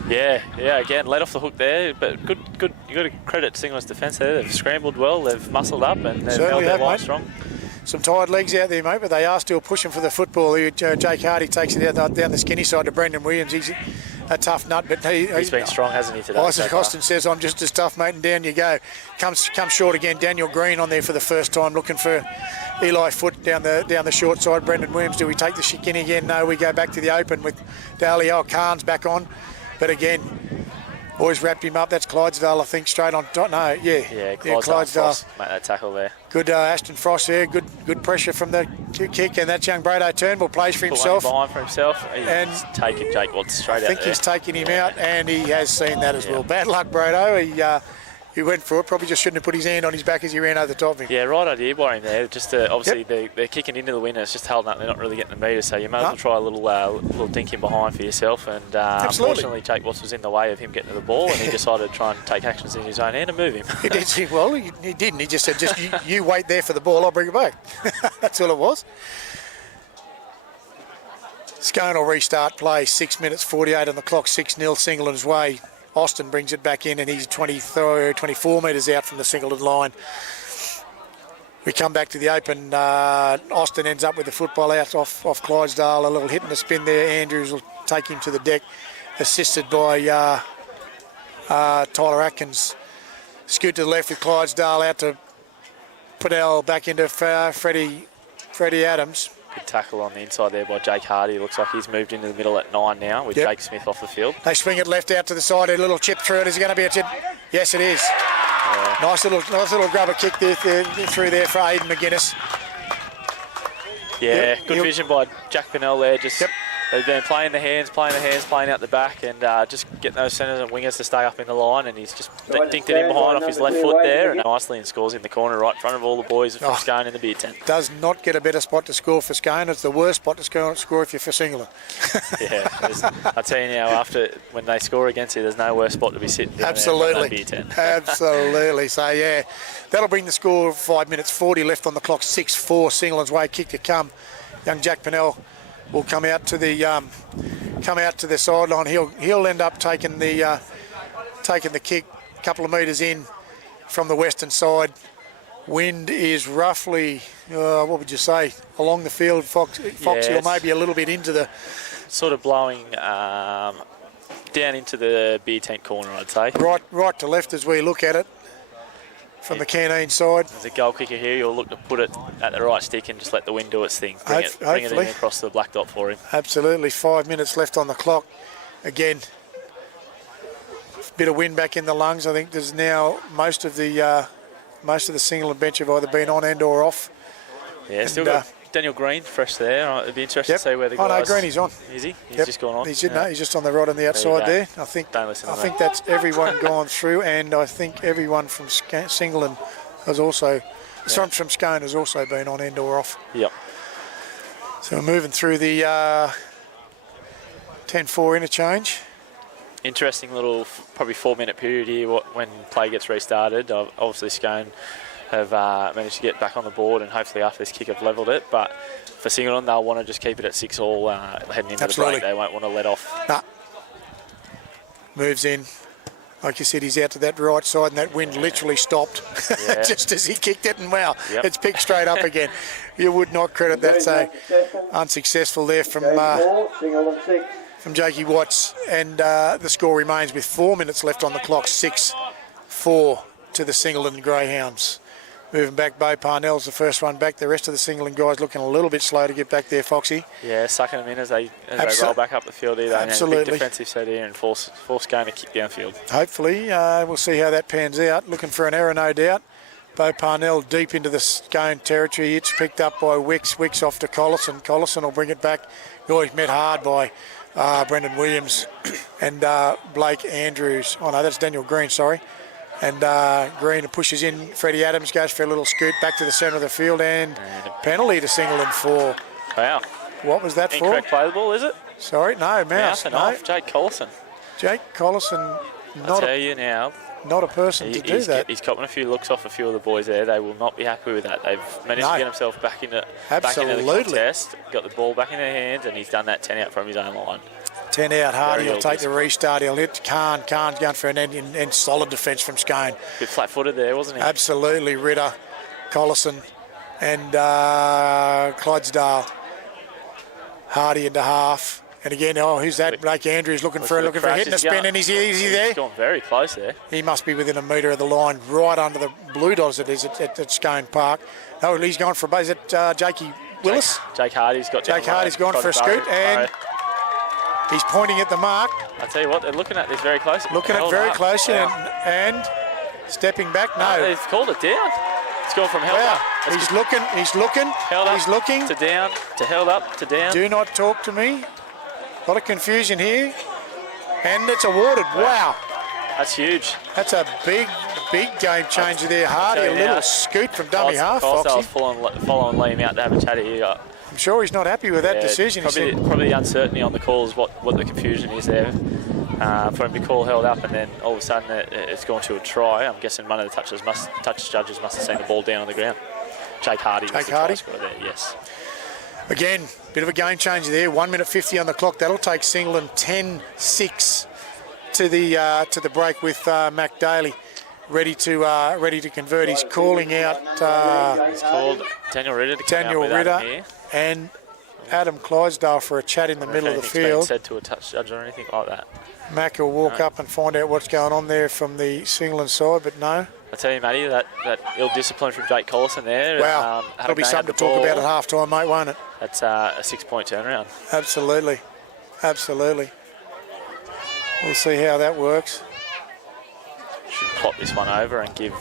Yeah, again, let off the hook there, but good. You got to credit Singleton's defence there. They've scrambled well, they've muscled up, and they've held their line strong. Some tired legs out there, mate, but they are still pushing for the football. Jake Hardy takes it out down the skinny side to Brendan Williams. He's a tough nut, but he's been strong, hasn't he, today? Isaac Austin says, I'm just as tough, mate, and down you go. Comes short again. Daniel Green on there for the first time, looking for Eli Foote down the short side. Brendan Williams, do we take the skinny again? No, we go back to the open with Daly. Khan's back on. But again, boys wrapped him up. That's Clydesdale, I think, straight on top. No, yeah, Clydesdale. Made that tackle there. Good Ashton Frost there. Good pressure from the kick, and that's young Brado Turnbull plays for himself. Behind for himself. He's taking Jake Watts straight out there. I think he's taking him out, and he has seen that as well. Bad luck, Brado. He went for it. Probably just shouldn't have put his hand on his back as he ran over the top of him. Yeah, right idea by him there. Just obviously they're kicking into the wind. It's just holding up. They're not really getting the metre, so you may as well try a little dink in behind for yourself. And unfortunately, Jake Watts was in the way of him getting to the ball, and he decided to try and take actions in his own hand and move him. He did. Well, he didn't. He just said, "Just you wait there for the ball. I'll bring it back." That's all it was. Scone will restart play. 6 minutes 48 on the clock. 6-0 Singleton's way. Austin brings it back in, and he's 24 metres out from the Singleton line. We come back to the open. Austin ends up with the football out off Clydesdale. A little hit and a spin there. Andrews will take him to the deck, assisted by Tyler Atkins. Scoot to the left with Clydesdale out to Padell, back into Freddie Adams. Good tackle on the inside there by Jake Hardy. Looks like he's moved into the middle at 9 now with Jake Smith off the field. They swing it left out to the side. A little chip through it. Is it going to be a chip? Yes, it is. Yeah. Nice little grubber kick there through there for Aidan McGuinness. Yeah, good vision by Jack Pennell there. They've been playing the hands, playing out the back, and just getting those centres and wingers to stay up in the line, and he's just dinked it in behind off his left foot there, and nicely, and scores in the corner right in front of all the boys from Scone in the beer tent. Does not get a better spot to score for Scone. It's the worst spot to score if you're for Singleton. Yeah, I tell you now, when they score against you, there's no worse spot to be sitting down there in that beer tent. Absolutely. So, yeah, that'll bring the score 5 minutes 40 left on the clock. 6-4 Singleton's way. Kick to come. Young Jack Pennell will come out to the sideline. He'll end up taking the kick a couple of metres in from the western side. Wind is roughly, what would you say, along the field, Foxy, or maybe a little bit into the... Sort of blowing down into the beer tent corner, I'd say. Right to left as we look at it. From the canteen side. As a goal kicker here, you'll look to put it at the right stick and just let the wind do its thing. Bring it in across the black dot for him. Absolutely. 5 minutes left on the clock. Again, bit of wind back in the lungs. I think there's now most of the Singleton bench have either been on and or off. Yeah, still got Daniel Green fresh there. It'd be interesting to see where the guys... Oh, no, Greeny's on. Is he? He's just gone on? He's just on the right on the outside there. I think that's everyone gone through, and I think everyone from Singleton has also... Some from Scone has also been on and or off. Yep. So we're moving through the 10-4 interchange. Interesting little, probably 4-minute period here when play gets restarted. Obviously, Scone have managed to get back on the board, and hopefully after this kick have levelled it. But for Singleton, they'll want to just keep it at 6-all heading into the break. They won't want to let off. Nah. Moves in. Like you said, he's out to that right side, and that wind literally stopped just as he kicked it, and it's picked straight up again. You would not credit that. So unsuccessful there from Jakey Watts, and the score remains with 4 minutes left on the clock. 6-4 to the Singleton Greyhounds. Moving back, Bo Parnell's the first one back. The rest of the Singleton guys looking a little bit slow to get back there, Foxy. Yeah, sucking them in as they roll back up the field either. Absolutely. Big defensive set here and force Scone to kick downfield. Hopefully, we'll see how that pans out. Looking for an error, no doubt. Bo Parnell deep into the Scone territory. It's picked up by Wicks. Wicks off to Collison. Collison will bring it back. He's met hard by Brendan Williams and Blake Andrews. Oh, no, that's Daniel Green, sorry. And Green pushes in. Freddie Adams goes for a little scoot back to the centre of the field, and penalty to Singleton for. Wow. What was that for? Incorrect play the ball, is it? Sorry, no, mouse. And off, Jake Collison. Jake Collison, I'll tell you now. Not a person to do that. He's copping a few looks off a few of the boys there. They will not be happy with that. They've managed to get themselves back into the contest, got the ball back in their hands, and he's done that 10 out from his own line. 10 out, Hardy will take the restart. He'll hit Khan's going for an end in solid defence from Scone. Bit flat-footed there, wasn't he? Absolutely. Ritter, Collison and Clydesdale. Hardy into half. And again, who's that? Blake Andrews looking for hitting a spin, and is he there? He's gone very close there. He must be within a metre of the line, right under the blue dots it is at Scone Park. No, he's gone for a base. Is it Jakey Willis? Jake Hardy's got Jake Hardy's gone for a scoot, and he's pointing at the mark. I tell you what, they're looking at this very close. Looking at it very close, and stepping back. No, they've called it down. It's gone from held Wow. up. He's looking. Held up He's looking. to down, to held up, to down. Do not talk to me. A lot of confusion here. And it's awarded. Wow. That's huge. That's a big game changer there, Hardy. A little scoot from dummy half, Foxy. I was following Liam out to have a chat here. I'm sure he's not happy with that decision. Probably the uncertainty on the call is what the confusion is there. For him to call held up and then all of a sudden it's gone to a try. I'm guessing one of the touch judges must have seen the ball down on the ground. Jake Hardy. Jake Hardy? There, yes. Again, bit of a game changer there. 1 minute 50 on the clock. That'll take Singleton 10-6 to the break with Mac Daly ready to convert. He's calling out. He's called Daniel Ritter to come out with Adam here. And Adam Clydesdale for a chat in the middle of the field. Been said to a touch judge or anything like that. Mac will walk up and find out what's going on there from the Singleton side, but no. I tell you, Matty, that ill discipline from Jake Collison there. Wow, that'll be something to talk about at half time, mate, won't it? That's a 6-point turnaround. Absolutely. We'll see how that works. Should plot this one over and give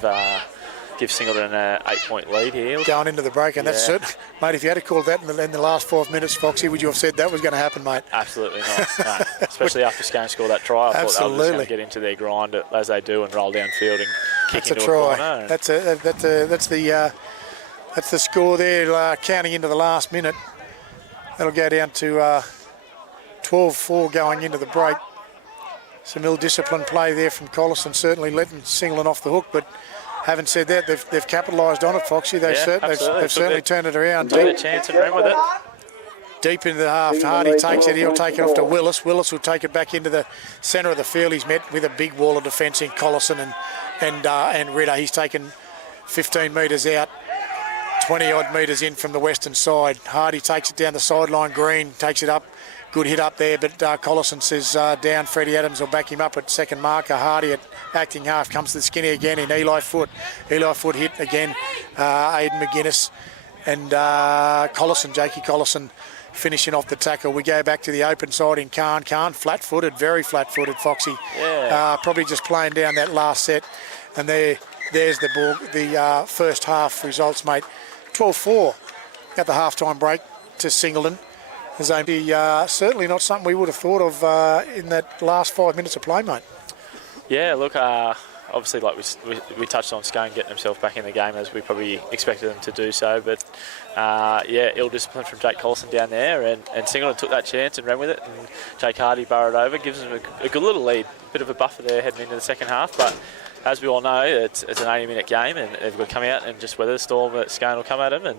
Singleton an 8-point lead here. Going into the break, and that's it. Mate, if you had to call that in the last 5 minutes, Foxy, would you have said that was going to happen, mate? Absolutely not. No. Especially after Scone scored that try. I thought they were just going to get into their grind as they do and roll downfield and kick into a corner. That's the score there, counting into the last minute. That'll go down to 12-4 going into the break. Some ill-disciplined play there from Collison, certainly letting Singleton off the hook, but having said that, they've capitalised on it, Foxy. They've certainly turned it around. Took a chance and ran with it. Deep into the half. Hardy takes it. He'll take it off to Willis. Willis will take it back into the centre of the field. He's met with a big wall of defence in Collison and Ritter. He's taken 15 metres out, 20-odd metres in from the western side. Hardy takes it down the sideline. Green takes it up. Good hit up there, but Collison says down. Freddie Adams will back him up at second marker. Hardy at acting half comes to the skinny again in Eli Foot. Eli Foot hit again. Aidan McGuinness and Jakey Collison finishing off the tackle. We go back to the open side in Khan. Khan flat-footed, very flat-footed, Foxy. Yeah. Probably just playing down that last set. And there's the ball, the first half results, mate. 12-4 at the halftime break to Singleton. There's certainly not something we would have thought of in that last 5 minutes of play, mate. Yeah, look, obviously, like we touched on Scone getting himself back in the game as we probably expected them to do so. But, ill discipline from Jake Collison down there. And Singleton took that chance and ran with it. And Jake Hardy burrowed over, gives them a good little lead. Bit of a buffer there heading into the second half. But as we all know, it's an 80-minute game and they've got to come out and just weather the storm that Scone will come at them. And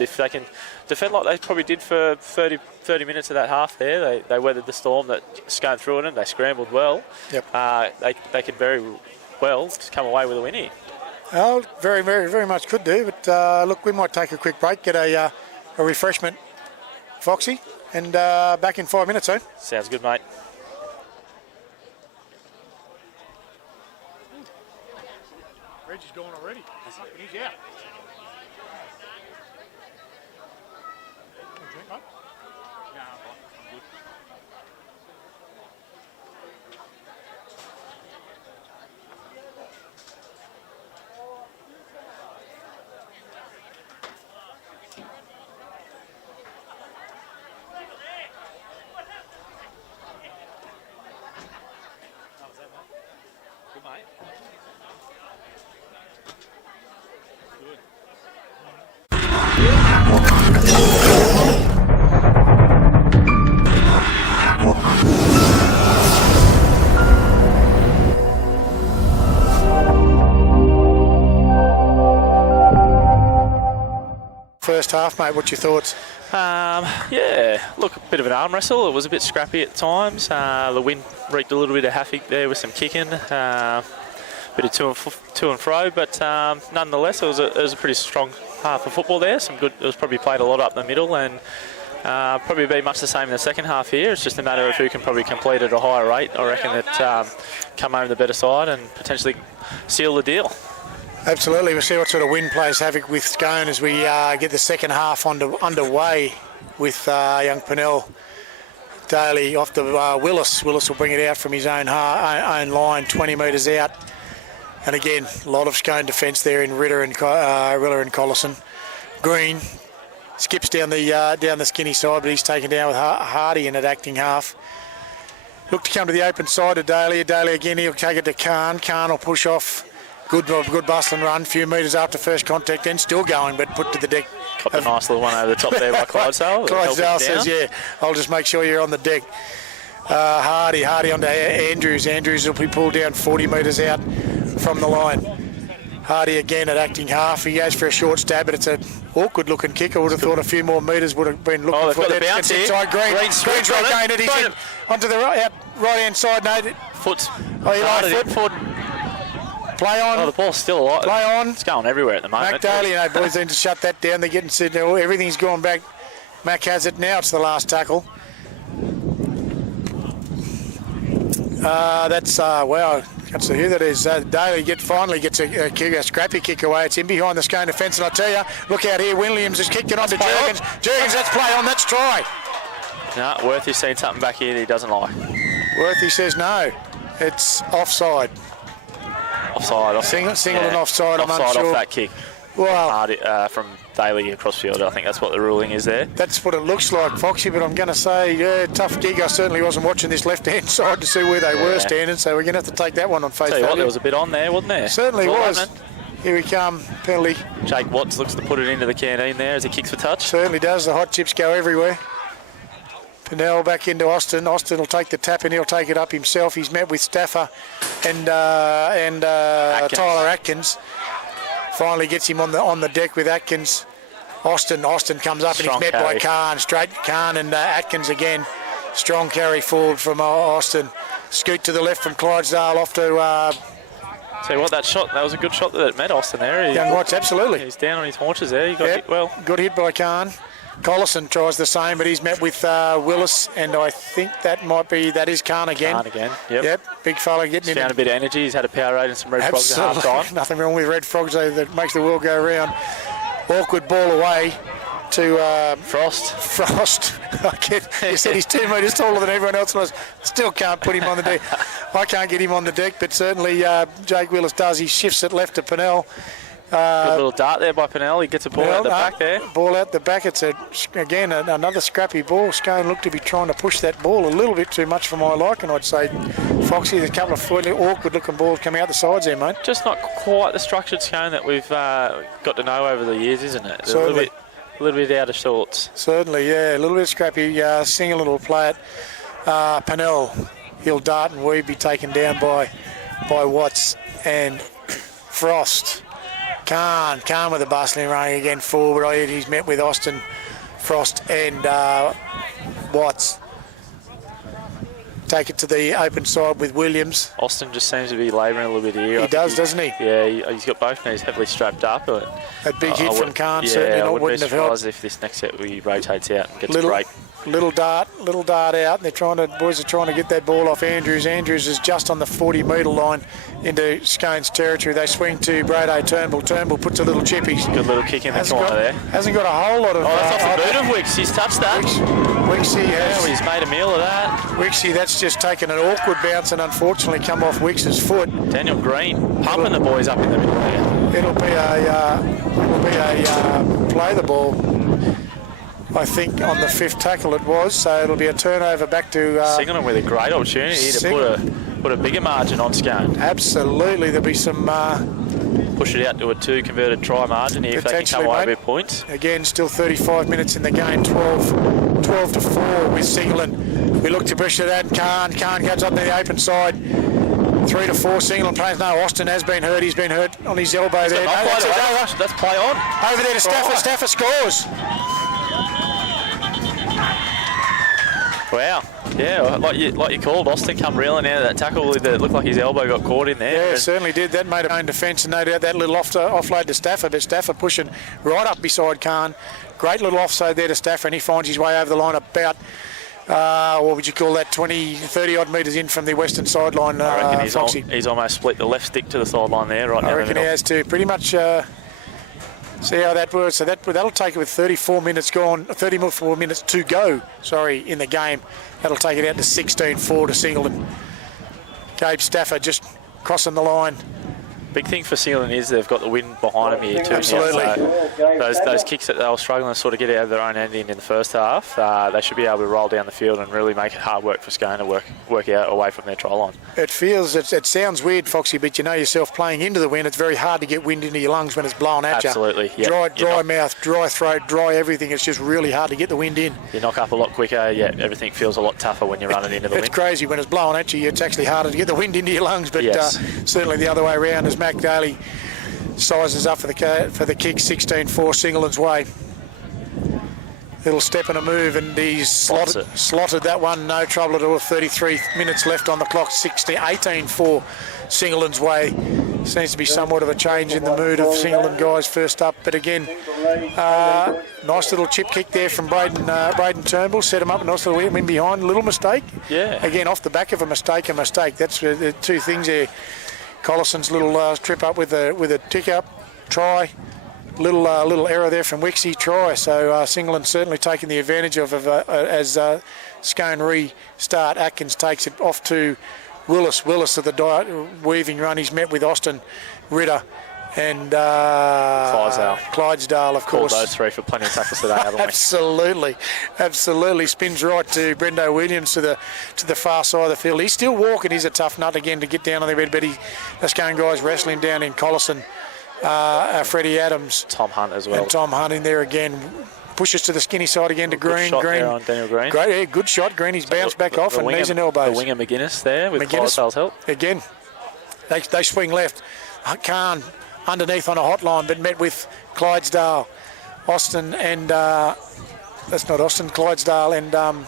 if they can defend like they probably did for 30 minutes of that half there, they weathered the storm that Scone threw at them. They scrambled well. Yep. They could very well just come away with a win here. Oh, very, very, very much could do. But look, we might take a quick break, get a refreshment, Foxy, and back in 5 minutes, eh? Sounds good, mate. Reggie's gone already. He's out. Drink, mate? No, I'm good. Good, mate. First half, mate, what's your thoughts? Look, a bit of an arm wrestle. It was a bit scrappy at times. The wind wreaked a little bit of havoc there with some kicking. Bit of to and fro, but nonetheless, it was a pretty strong half of football there. Some good. It was probably played a lot up the middle, and probably be much the same in the second half here. It's just a matter of who can probably complete at a higher rate. I reckon that come home the better side and potentially seal the deal. Absolutely. We'll see what sort of wind plays havoc with Scone as we get the second half underway with young Pennell. Daly off to Willis. Willis will bring it out from his own line, 20 metres out. And again, a lot of Scone defence there in Riller and Collison. Green skips down the skinny side, but he's taken down with Hardy in at acting half. Look to come to the open side of Daly. Daly again, he'll take it to Khan. Khan will push off. Good bustling run, few metres after first contact, then still going, but put to the deck. Got a nice little one over the top there by Clydesdale. Clydesdale says, yeah, I'll just make sure you're on the deck. Hardy onto Andrews. Andrews will be pulled down 40 metres out from the line. Hardy again at acting half. He goes for a short stab, but it's an awkward looking kick. I would have thought a few more metres would have been looking for that. Bounce here. Inside Green's regained it. He's in onto the right hand side. No, foot's foot. Play on. Oh, the ball's still alive. Play on. It's going everywhere at the moment. Mac Daly, boys need to shut that down. They're getting everything's gone back. Mac has it now. It's the last tackle. That's wow. Can't see who that is. Daly finally gets a scrappy kick away. It's in behind the Scone defence, and I tell you, look out here. Williams has kicked it onto Jurgens. Jurgens, that's play on. That's try. No, Worthy's seen something back here that he doesn't like. Worthy says no. It's offside. Offside. Singleton offside. I'm offside unsure. Off that kick. Well, from Daly across field. I think that's what the ruling is there. That's what it looks like, Foxy, but I'm going to say, yeah, tough gig. I certainly wasn't watching this left-hand side to see where they were standing, so we're going to have to take that one on face value. There was a bit on there, wasn't there? Certainly was. Here we come, penalty. Jake Watts looks to put it into the canteen there as he kicks for touch. Certainly does. The hot chips go everywhere. Pennell back into Austin. Austin will take the tap and he'll take it up himself. He's met with Stafford and Tyler Atkins. Finally gets him on the deck with Atkins. Austin comes up and he's met by Khan. Straight Khan and Atkins again. Strong carry forward from Austin. Scoot to the left from Clydesdale off to... Tell you what, that was a good shot that it met Austin there. Young Watts, absolutely. He's down on his haunches there. He got hit well. Good hit by Khan. Collison tries the same, but he's met with Willis, and I think that is Khan again. Khan again, yep. Big fella getting him. Found a bit of energy. He's had a Powerade and some red frogs at half time. Nothing wrong with red frogs that makes the world go round. Awkward ball away to Frost. You said he's 2 metres taller than everyone else, and I still can't put him on the deck. I can't get him on the deck, but certainly Jake Willis does. He shifts it left to Pennell. Good little dart there by Pennell. He gets a ball out the back there. Ball out the back. It's another scrappy ball. Scone looked to be trying to push that ball a little bit too much for my liking, I'd say. Foxy, there's a couple of awkward looking balls coming out the sides there, mate. Just not quite the structured Scone that we've got to know over the years, isn't it? Certainly. A little bit out of sorts. Certainly, yeah. A little bit scrappy. Singleton will play it. Pennell, he'll dart and weave, be taken down by Watts and Frost. Khan with a bustling running again forward. He's met with Austin, Frost and Watts. Take it to the open side with Williams. Austin just seems to be labouring a little bit here. He does, doesn't he? Yeah, he's got both knees heavily strapped up. A big hit from Khan certainly wouldn't have helped. I wouldn't be surprised if this next set he rotates out and gets a break. Little dart out. And boys are trying to get that ball off Andrews. Andrews is just on the 40-metre line into Scone's territory. They swing to Brado Turnbull. Turnbull puts a little chip. Good little kick in the corner there. Hasn't got a whole lot of... that's off the boot of Wicks. He's touched that. Wixie has... he's made a meal of that. Wixie, that's just taken an awkward bounce and unfortunately come off Wicks's foot. Daniel Green pumping the boys up in the middle there. It'll be a play the ball. I think on the 5th tackle it was, so it'll be a turnover back to... Singleton with a great opportunity to put a bigger margin on Scone. Absolutely, there'll be some... push it out to a 2 converted try margin here if they can come away with points. Again, still 35 minutes in the game, 12 to 4 with Singleton. We look to pressure that. Khan goes up to the open side. 3 to 4, Singleton plays. No, Austin has been hurt. He's been hurt on his elbow there. That's play on. Over there to Stafford. Stafford scores. Wow. Yeah, like you called, Austin come reeling out of that tackle. It looked like his elbow got caught in there. Yeah, it certainly did. That made a own defence, and no doubt that little offload to Stafford. But Stafford pushing right up beside Khan. Great little offside there to Stafford, and he finds his way over the line about, what would you call that, 20, 30 odd metres in from the western sideline. I reckon he's almost split the left stick to the sideline there right now. I reckon he has to. Pretty much... see how that works. So that'll take it with 34 minutes to go, in the game. That'll take it out to 16-4 to Singleton. Gabe Stafford just crossing the line. Big thing for Singleton is they've got the wind behind them here too. Absolutely. So those kicks that they were struggling to sort of get out of their own end in the first half, they should be able to roll down the field and really make it hard work for Scone to work out away from their try line. It sounds weird, Foxy, but you know yourself playing into the wind, it's very hard to get wind into your lungs when it's blowing at you. Absolutely. Yep. Dry mouth, dry throat, dry everything. It's just really hard to get the wind in. You knock up a lot quicker, everything feels a lot tougher when you're running into the wind. It's crazy when it's blowing at you. It's actually harder to get the wind into your lungs, but certainly the other way around as Mac Daly sizes up for the kick, 16-4 Singleton's way. Little step and a move, and he's slotted that one, no trouble at all. 33 minutes left on the clock, 18-4 Singleton's way. Seems to be somewhat of a change in the mood of Singleton guys first up, but again, nice little chip kick there from Braden Turnbull, set him up, a nice little win behind, little mistake. Yeah. Again, off the back of a mistake. That's the two things there. Collison's little trip up with a tick up, try. Little error there from Wixie, try. So Singleton certainly taking the advantage of as Scone restart. Atkins takes it off to Willis. Willis of the weaving run. He's met with Austin, Ritter, and Clydesdale, of course. Called those three for plenty of tackles today, haven't we? Absolutely. Spins right to Brendo Williams to the far side of the field. He's still walking. He's a tough nut again to get down on the bed, but the Scone guys wrestling down in Collison. Freddie Adams. Tom Hunt as well. And Tom Hunt in there again. Pushes to the skinny side again to Green. Good shot there on Daniel Green. Great, good shot. Green, he's bounced back off and knees and elbows. The winger McGuinness there with Clydesdale's help. Again, they swing left. Khan underneath on a hotline, but met with Clydesdale, Austin and... that's not Austin, Clydesdale and...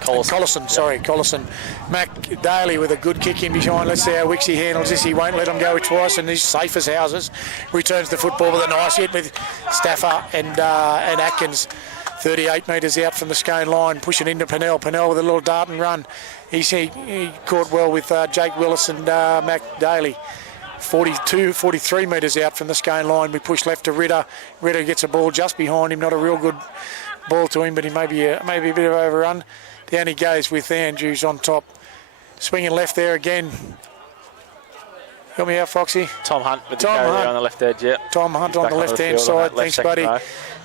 Collison. Mac Daly with a good kick in behind. Let's see how Wixie handles this. He won't let him go twice, and he's safe as houses. Returns the football with a nice hit with Stafford and Atkins. 38 metres out from the Scone line, pushing into Pennell. Pennell with a little dart and run. He caught well with Jake Willis and Mac Daly. 43 metres out from the Scone line. We push left to Ritter. Ritter gets a ball just behind him. Not a real good ball to him, but he may be a bit of overrun. Down he goes with Andrews on top. Swinging left there again. Help me out, Foxy. Tom Hunt with the carry there on the left edge, yeah. Tom Hunt on the left-hand side. Thanks, buddy.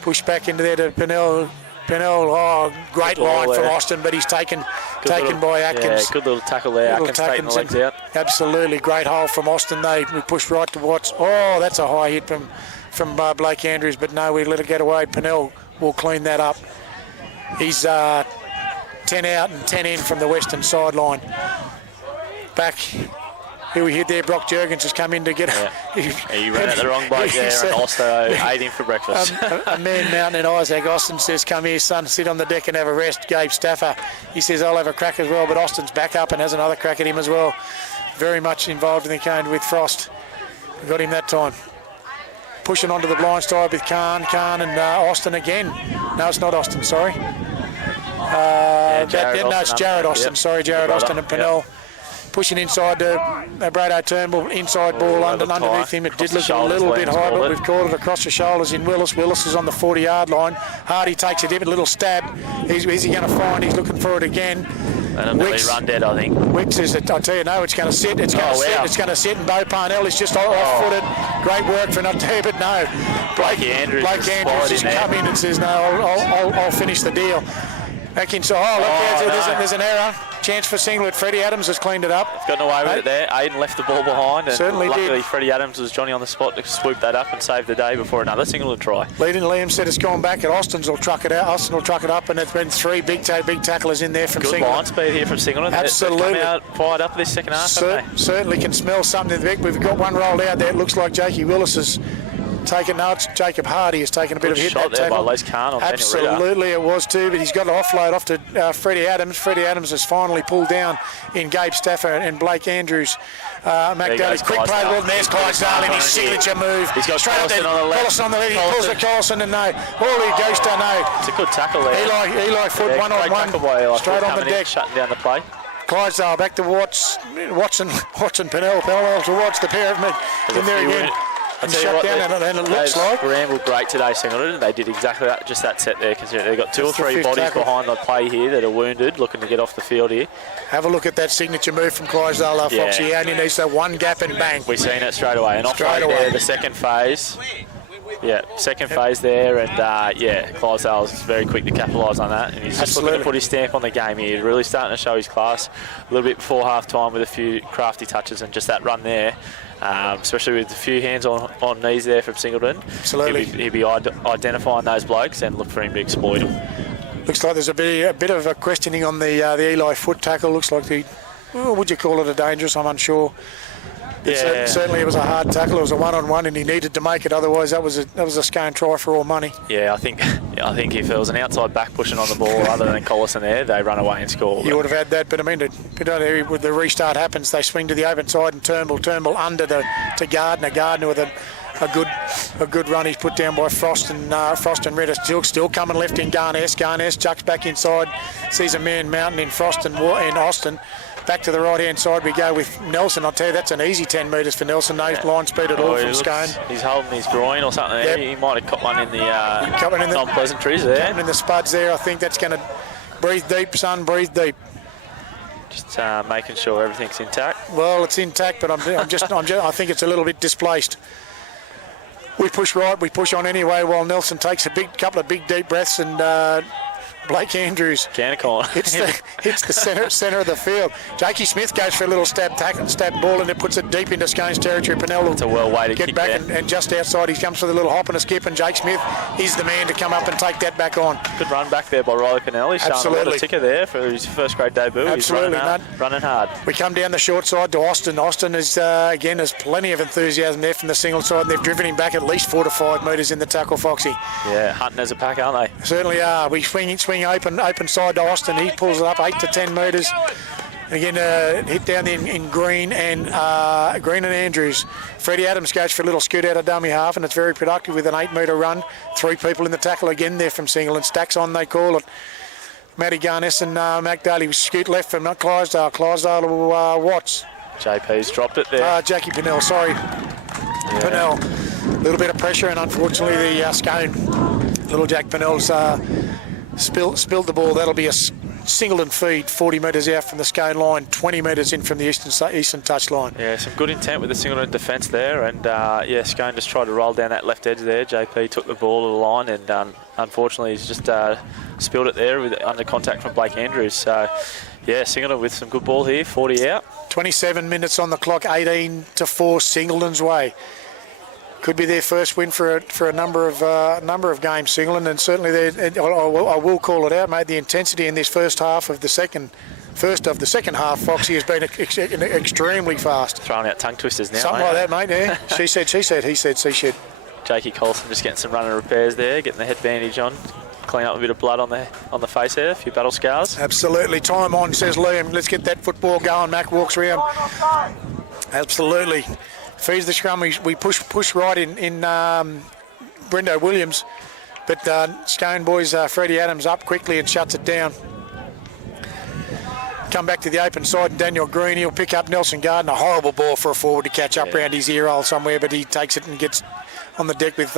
Push back into there to Pennell. Great line from Austin, but he's taken by Atkins. Yeah, good little tackle there. Atkins taking the legs out. Absolutely. Great hole from Austin. We push right to Watts. Oh, that's a high hit from Blake Andrews, but no, we let it get away. Pennell will clean that up. He's 10 out and 10 in from the western sideline. Back, who we hit there, Brock Jurgens has come in to get... He ran at the wrong bloke there and also ate him for breakfast. A man mountain in Isaac. Austin says, come here, son, sit on the deck and have a rest. Gabe Stafford, he says, I'll have a crack as well, but Austin's back up and has another crack at him as well. Very much involved in the game with Frost. Got him that time. Pushing onto the blind side with Khan and Austin again. No, it's not Austin, sorry. It's Jared Austin. Yep. Sorry, Jared Austin and Pennell. Yep. Pushing inside to Brado Turnbull, inside ball underneath him. It did look a little bit high, but we've called it across the shoulders in Willis. Willis is on the 40-yard line. Hardy takes a little stab. Is he going to find? He's looking for it again. And Wicks run dead, I think. Wicks is, I tell you, no, it's going to sit. It's going to sit. It's going to sit. And Bo Parnell is just off-footed. Great work for not there, but no. Blake Andrews has come in and says, no, I'll finish the deal. Back inside. There's an error. Chance for Singlet. Freddie Adams has cleaned it up. Gotten away with it there. Aiden left the ball behind. And certainly luckily did. Freddie Adams was Johnny on the spot to swoop that up and save the day before another Singleton try. Leading Liam said it's gone back, and Austin will truck it out. Austin will truck it up, and it's been three big tacklers in there from Singleton. Good line speed here from Singleton. Absolutely. They've come out fired up this second half, haven't they? Certainly can smell something in the back. We've got one rolled out there. It looks like Jakey Willis has taken. No, it's Jacob Hardy has taken a bit of a hit. Shot there by Les Khan on Absolutely, it was too, but he's got to offload off to Freddie Adams. Freddie Adams has finally pulled down in Gabe Stafford and Blake Andrews. Mac Daly, quick play, well, there's Clydesdale in his signature move. He's got Collison on the left. Collison on the left, he pulls the Collison and no. All he goes to no. It's a good tackle there. Eli Foot, one-on-one, straight on the deck. Shutting down the play. Clydesdale back to Watson Pennell to Watts, the pair of them in there again. and shut down, and it looks like. They scrambled great today, Singleton. They did exactly that, just that set there, considering they've got 2 or 3 bodies behind the play here that are wounded, looking to get off the field here. Have a look at that signature move from Clydesdale, Foxy. He only needs that one gap and bang. We've seen it straight away. And off there, the second phase. Yeah, second phase there, and Clydesdale was very quick to capitalise on that, and he's just looking to put his stamp on the game here. He's really starting to show his class a little bit before half time with a few crafty touches and just that run there, especially with a few hands on knees there from Singleton. Absolutely. He'll be identifying those blokes and look for him to exploit them. Looks like there's a bit of a questioning on the Eli foot tackle. Looks like would you call it a dangerous? I'm unsure. Yeah. Certainly it was a hard tackle. It was a one-on-one, and he needed to make it. Otherwise, that was a Scone try for all money. Yeah, I think if there was an outside back pushing on the ball other than Collison there, they run away and score. You would have had that, but I mean, with the restart happens, they swing to the open side and Turnbull under to Gardner with a good run. He's put down by Frost and Redder still coming left in Garness. Garness chucks back inside, sees a man mountain in Frost and Austin. Back to the right-hand side we go with Nelson. I'll tell you, that's an easy 10 metres for Nelson. No line speed at all from Scone. He's holding his groin or something there. He might have caught one in the non-pleasantries there. In the spuds there. I think that's going to breathe deep, son. Breathe deep. Just making sure everything's intact. Well, it's intact, but I think it's a little bit displaced. We push right, we push on anyway, while Nelson takes a couple of big deep breaths, and Blake Andrews hits the centre of the field. Jakey Smith goes for a little stab ball, and it puts it deep into Scone's territory. Pennell it's a well way to get back, and just outside he comes with a little hop and a skip, and Jake Smith is the man to come up and take that back on. Good run back there by Riley Pennell. He's showing a lot of ticker there for his first grade debut. Absolutely, he's running hard. We come down the short side to Austin. Austin is again has plenty of enthusiasm there from the single side, and they've driven him back at least 4 to 5 metres in the tackle, Foxy. Yeah, hunting as a pack, aren't they? Certainly are. We swing open side to Austin. He pulls it up 8 to 10 metres. Again, hit down in Green and Andrews. Freddie Adams goes for a little scoot out of dummy half, and it's very productive with an 8 metre run. 3 people in the tackle again there from Singleton. Stacks on, they call it. Matty Garness and Mac Daly scoot left from Clydesdale. Clydesdale to Watts. JP's dropped it there. Jackie Pennell, sorry. Yeah. Pennell. A little bit of pressure, and unfortunately the Scone, little Jack Pennell's spilled the ball. That'll be a Singleton feed 40 metres out from the Scone line, 20 metres in from the eastern touch line. Yeah, some good intent with the Singleton defence there, and Scone just tried to roll down that left edge there. JP took the ball to the line, and unfortunately he's just spilled it there under contact from Blake Andrews. So Singleton with some good ball here, 40 out. 27 minutes on the clock, 18 to 4 Singleton's way. Could be their first win for a number of games, Singleton, and certainly I will call it out, mate. The intensity in this first of the second half, Foxy, has been extremely fast. Throwing out tongue twisters now. Something like that, mate. Yeah. She said, he said, she said. Jakey Colson just getting some running repairs there, getting the head bandage on, clean up a bit of blood on the face there, a few battle scars. Absolutely. Time on, says Liam. Let's get that football going. Mac walks around. Absolutely. Feeds the scrum. We push right in Brendo Williams, but Scone boys, Freddie Adams up quickly and shuts it down. Come back to the open side, and Daniel Green, he'll pick up Nelson Gardner. A horrible ball for a forward to catch up round his ear hole somewhere, but he takes it and gets on the deck with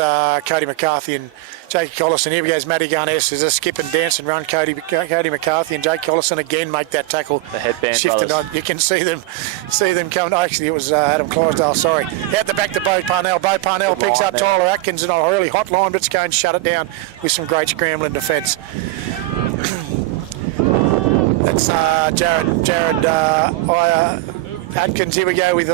Cody McCarthy and Jake Collison. Here we goes Matty Garness. There's a skip and dance and run. Cody McCarthy and Jake Collison again make that tackle. The headband shifted on. You can see them coming. Actually, it was Adam Clydesdale, sorry. Out the back to Bo Parnell. Bo Parnell picks up Tyler Atkins and a really hot line, but it's going to shut it down with some great scrambling defence. That's Jared Atkins. Here we go with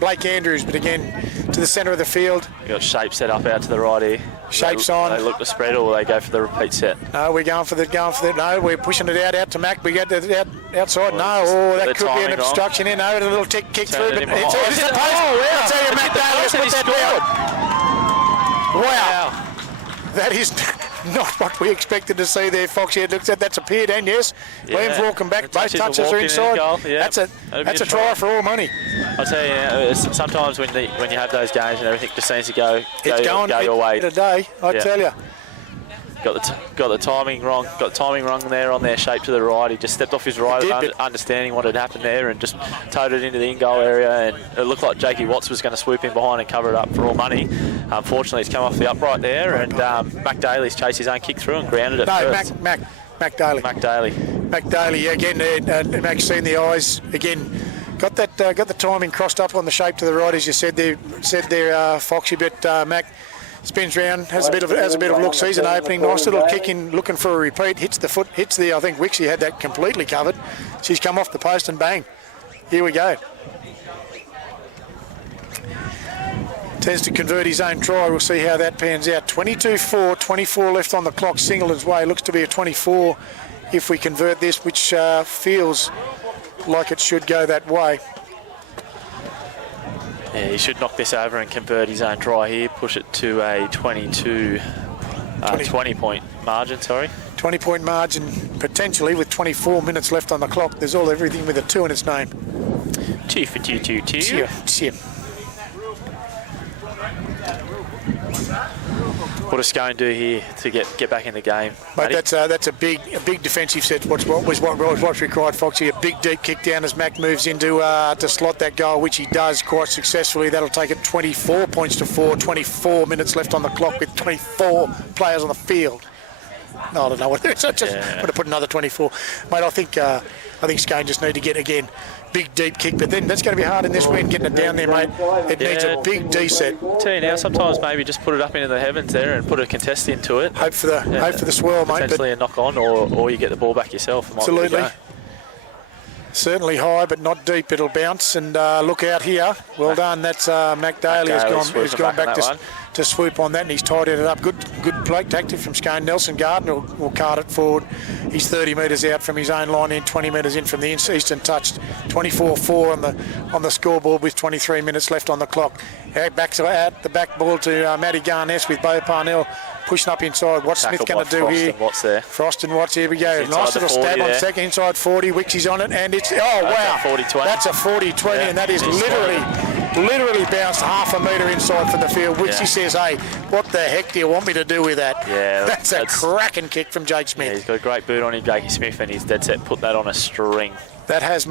Blake Andrews, but again to the centre of the field. You've got Shape set up out to the right here. Shape's on. They look to spread, or they go for the repeat set? No, we're going for the. No, we're pushing it out to Mac. We get it outside. No, that could be an obstruction in. No, a little kick through. But it's the post. I tell you, Mac Daly put that down. Wow. That is not what we expected to see there, Foxy. It looks like that's appeared, and yes, Williams walking back. Both touches are inside. That's a try for all money. I'll tell you, sometimes when you have those games and everything just seems to go your way. Today, I tell you. got the timing wrong. Got the timing wrong there on their shape to the right. He just stepped off his right, understanding what had happened there, and just towed it into the in-goal area. And it looked like Jakey Watts was going to swoop in behind and cover it up for all money. Unfortunately, it's come off the upright there, and Mac Daly's chased his own kick through and grounded it first. Mac Daly. Mac Daly. Mac Daly again. Mac's seen the eyes again. Got the timing crossed up on the shape to the right, as you said there, Foxy. But Mac spins round, has a bit of look, sees an opening, nice little kick in, looking for a repeat. Hits the foot, hits the. I think Wixie had that completely covered. She's come off the post and bang. Here we go. Tends to convert his own try. We'll see how that pans out. 22-4, 24 left on the clock. Singleton's way. Looks to be a 24 if we convert this, which feels like it should go that way. Yeah, he should knock this over and convert his own try here. Push it to a 20-point margin. 20-point margin potentially with 24 minutes left on the clock. There's everything with a 2 in its name. 2 for 2, 2, 2. Cheer. What does Scone do here to get back in the game? Mate, that's a big defensive set. What's required, Foxy? A big deep kick down as Mac moves into to slot that goal, which he does quite successfully. That'll take it 24 points to 4. 24 minutes left on the clock with 24 players on the field. No, I don't know what it is. I just want to put another 24. Mate, I think Scone just need to get again big deep kick, but then that's going to be hard in this wind getting it down there, mate. It needs a big D set. Tell you now, sometimes maybe just put it up into the heavens there and put a contest into it. Hope for the swirl, mate. Potentially a knock on, or you get the ball back yourself. Absolutely. Certainly high, but not deep. It'll bounce and look out here. Well done. That's Mac Daly who's gone back to swoop on that, and he's tidied it up. Good plate tactic from Scone. Nelson Gardner will cart it forward. He's 30 metres out from his own line in, 20 metres in from the eastern touch. 24-4 on the scoreboard with 23 minutes left on the clock. Back to out the back ball to Matty Garness with Bo Parnell pushing up inside. What's Smith going to do here? Frost and Watts, here we go. Nice little stab on second, inside 40. Wixie's on it, and it's, wow. That's a 40-20, and that is literally bounced half a metre inside from the field. Wixie says, hey, what the heck do you want me to do with that? Yeah, that's a cracking kick from Jake Smith. Yeah, he's got a great boot on him, Jakey Smith, and he's dead set put that on a string. That has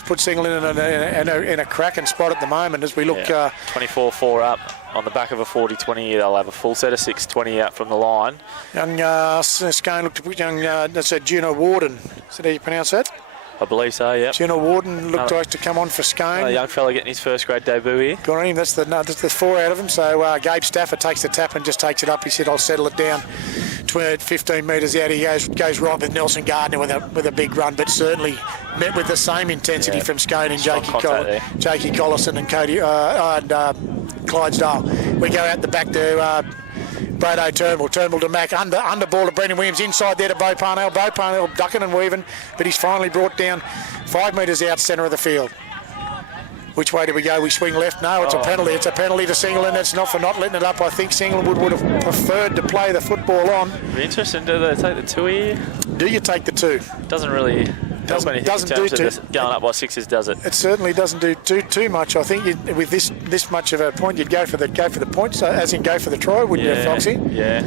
put Singleton in a cracking spot at the moment as we look. 24-4 up on the back of a 40-20. They'll have a full set of 6-20 out from the line. Young Scone looked to young. That's Juno Warden. Is that how you pronounce that? I believe so, yeah. Juno Warden looked like to come on for Scone. A young fella getting his first grade debut here. Got him. That's the 4 out of him. So Gabe Stafford takes the tap and just takes it up. He said, I'll settle it down. 15 metres out, he goes right with Nelson Gardner with a big run, but certainly met with the same intensity from Scone and Jakey Collison and Clydesdale. We go out the back to Brado Turnbull to Mac, under ball to Brendan Williams, inside there to Bo Parnell. Bo Parnell ducking and weaving, but he's finally brought down 5 metres out centre of the field. Which way do we go? We swing left? No, it's a penalty. It's a penalty to Singleton. It's not for not letting it up. I think Singleton would have preferred to play the football on. Be interesting. Do they take the 2 here? Do you take the 2? Doesn't really help anything in terms of going up by 6s, does it? It certainly doesn't do too much. I think with this much of a point, you'd go for the points, as in go for the try, wouldn't you, Foxy? Yeah.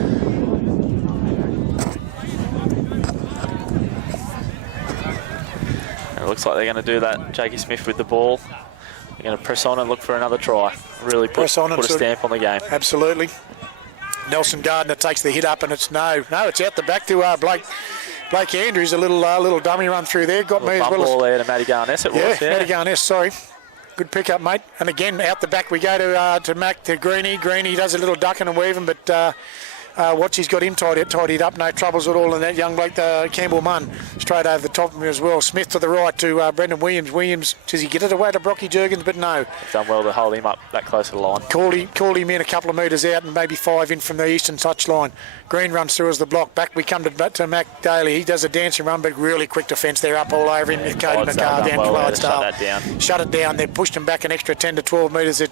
It looks like they're going to do that. Jakey Smith with the ball. They're going to press on and look for another try. Really put a stamp on the game. Absolutely. Nelson Gardner takes the hit up, and it's it's out the back to Blake Andrews. A little dummy run through there. Got me as well. Ball there to Matty Garness. Matty Garness. Sorry. Good pick up, mate. And again, out the back we go to Mac to Greenie. Greenie does a little ducking and weaving, but Watchy's got him tidied up. No troubles at all. And that young bloke, Campbell Munn, straight over the top of him as well. Smith to the right to Brendan Williams. Williams, does he get it away to Brocky Jurgens? But no. They've done well to hold him up that close to the line. Called him in a couple of metres out and maybe 5 in from the eastern touch line. Green runs through as the block. Back we come to Mac Daly. He does a dancing run, but really quick defence. They're up all over him with Cody McCarr down Clydesdale. Shut it down. They've pushed him back an extra 10 to 12 metres.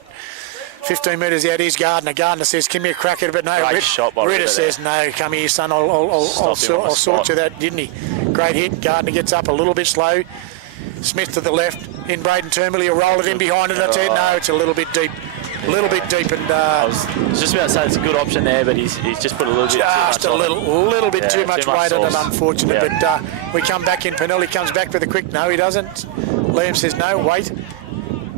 15 metres out is Gardner. Gardner says, give me a crack at it, but no. Ritter says, no, come here, son. I'll sort you that, didn't he? Great hit. Gardner gets up a little bit slow. Smith to the left. In Braden Turnbull, he'll roll it in behind it. That's it. No, it's a little bit deep. A little bit deep, and I was just about to say it's a good option there, but he's just put a little bit too much just a little bit too much weight on it, sauce. unfortunate. But we come back in. Pinelli comes back with a quick. No, he doesn't. Liam says no, wait.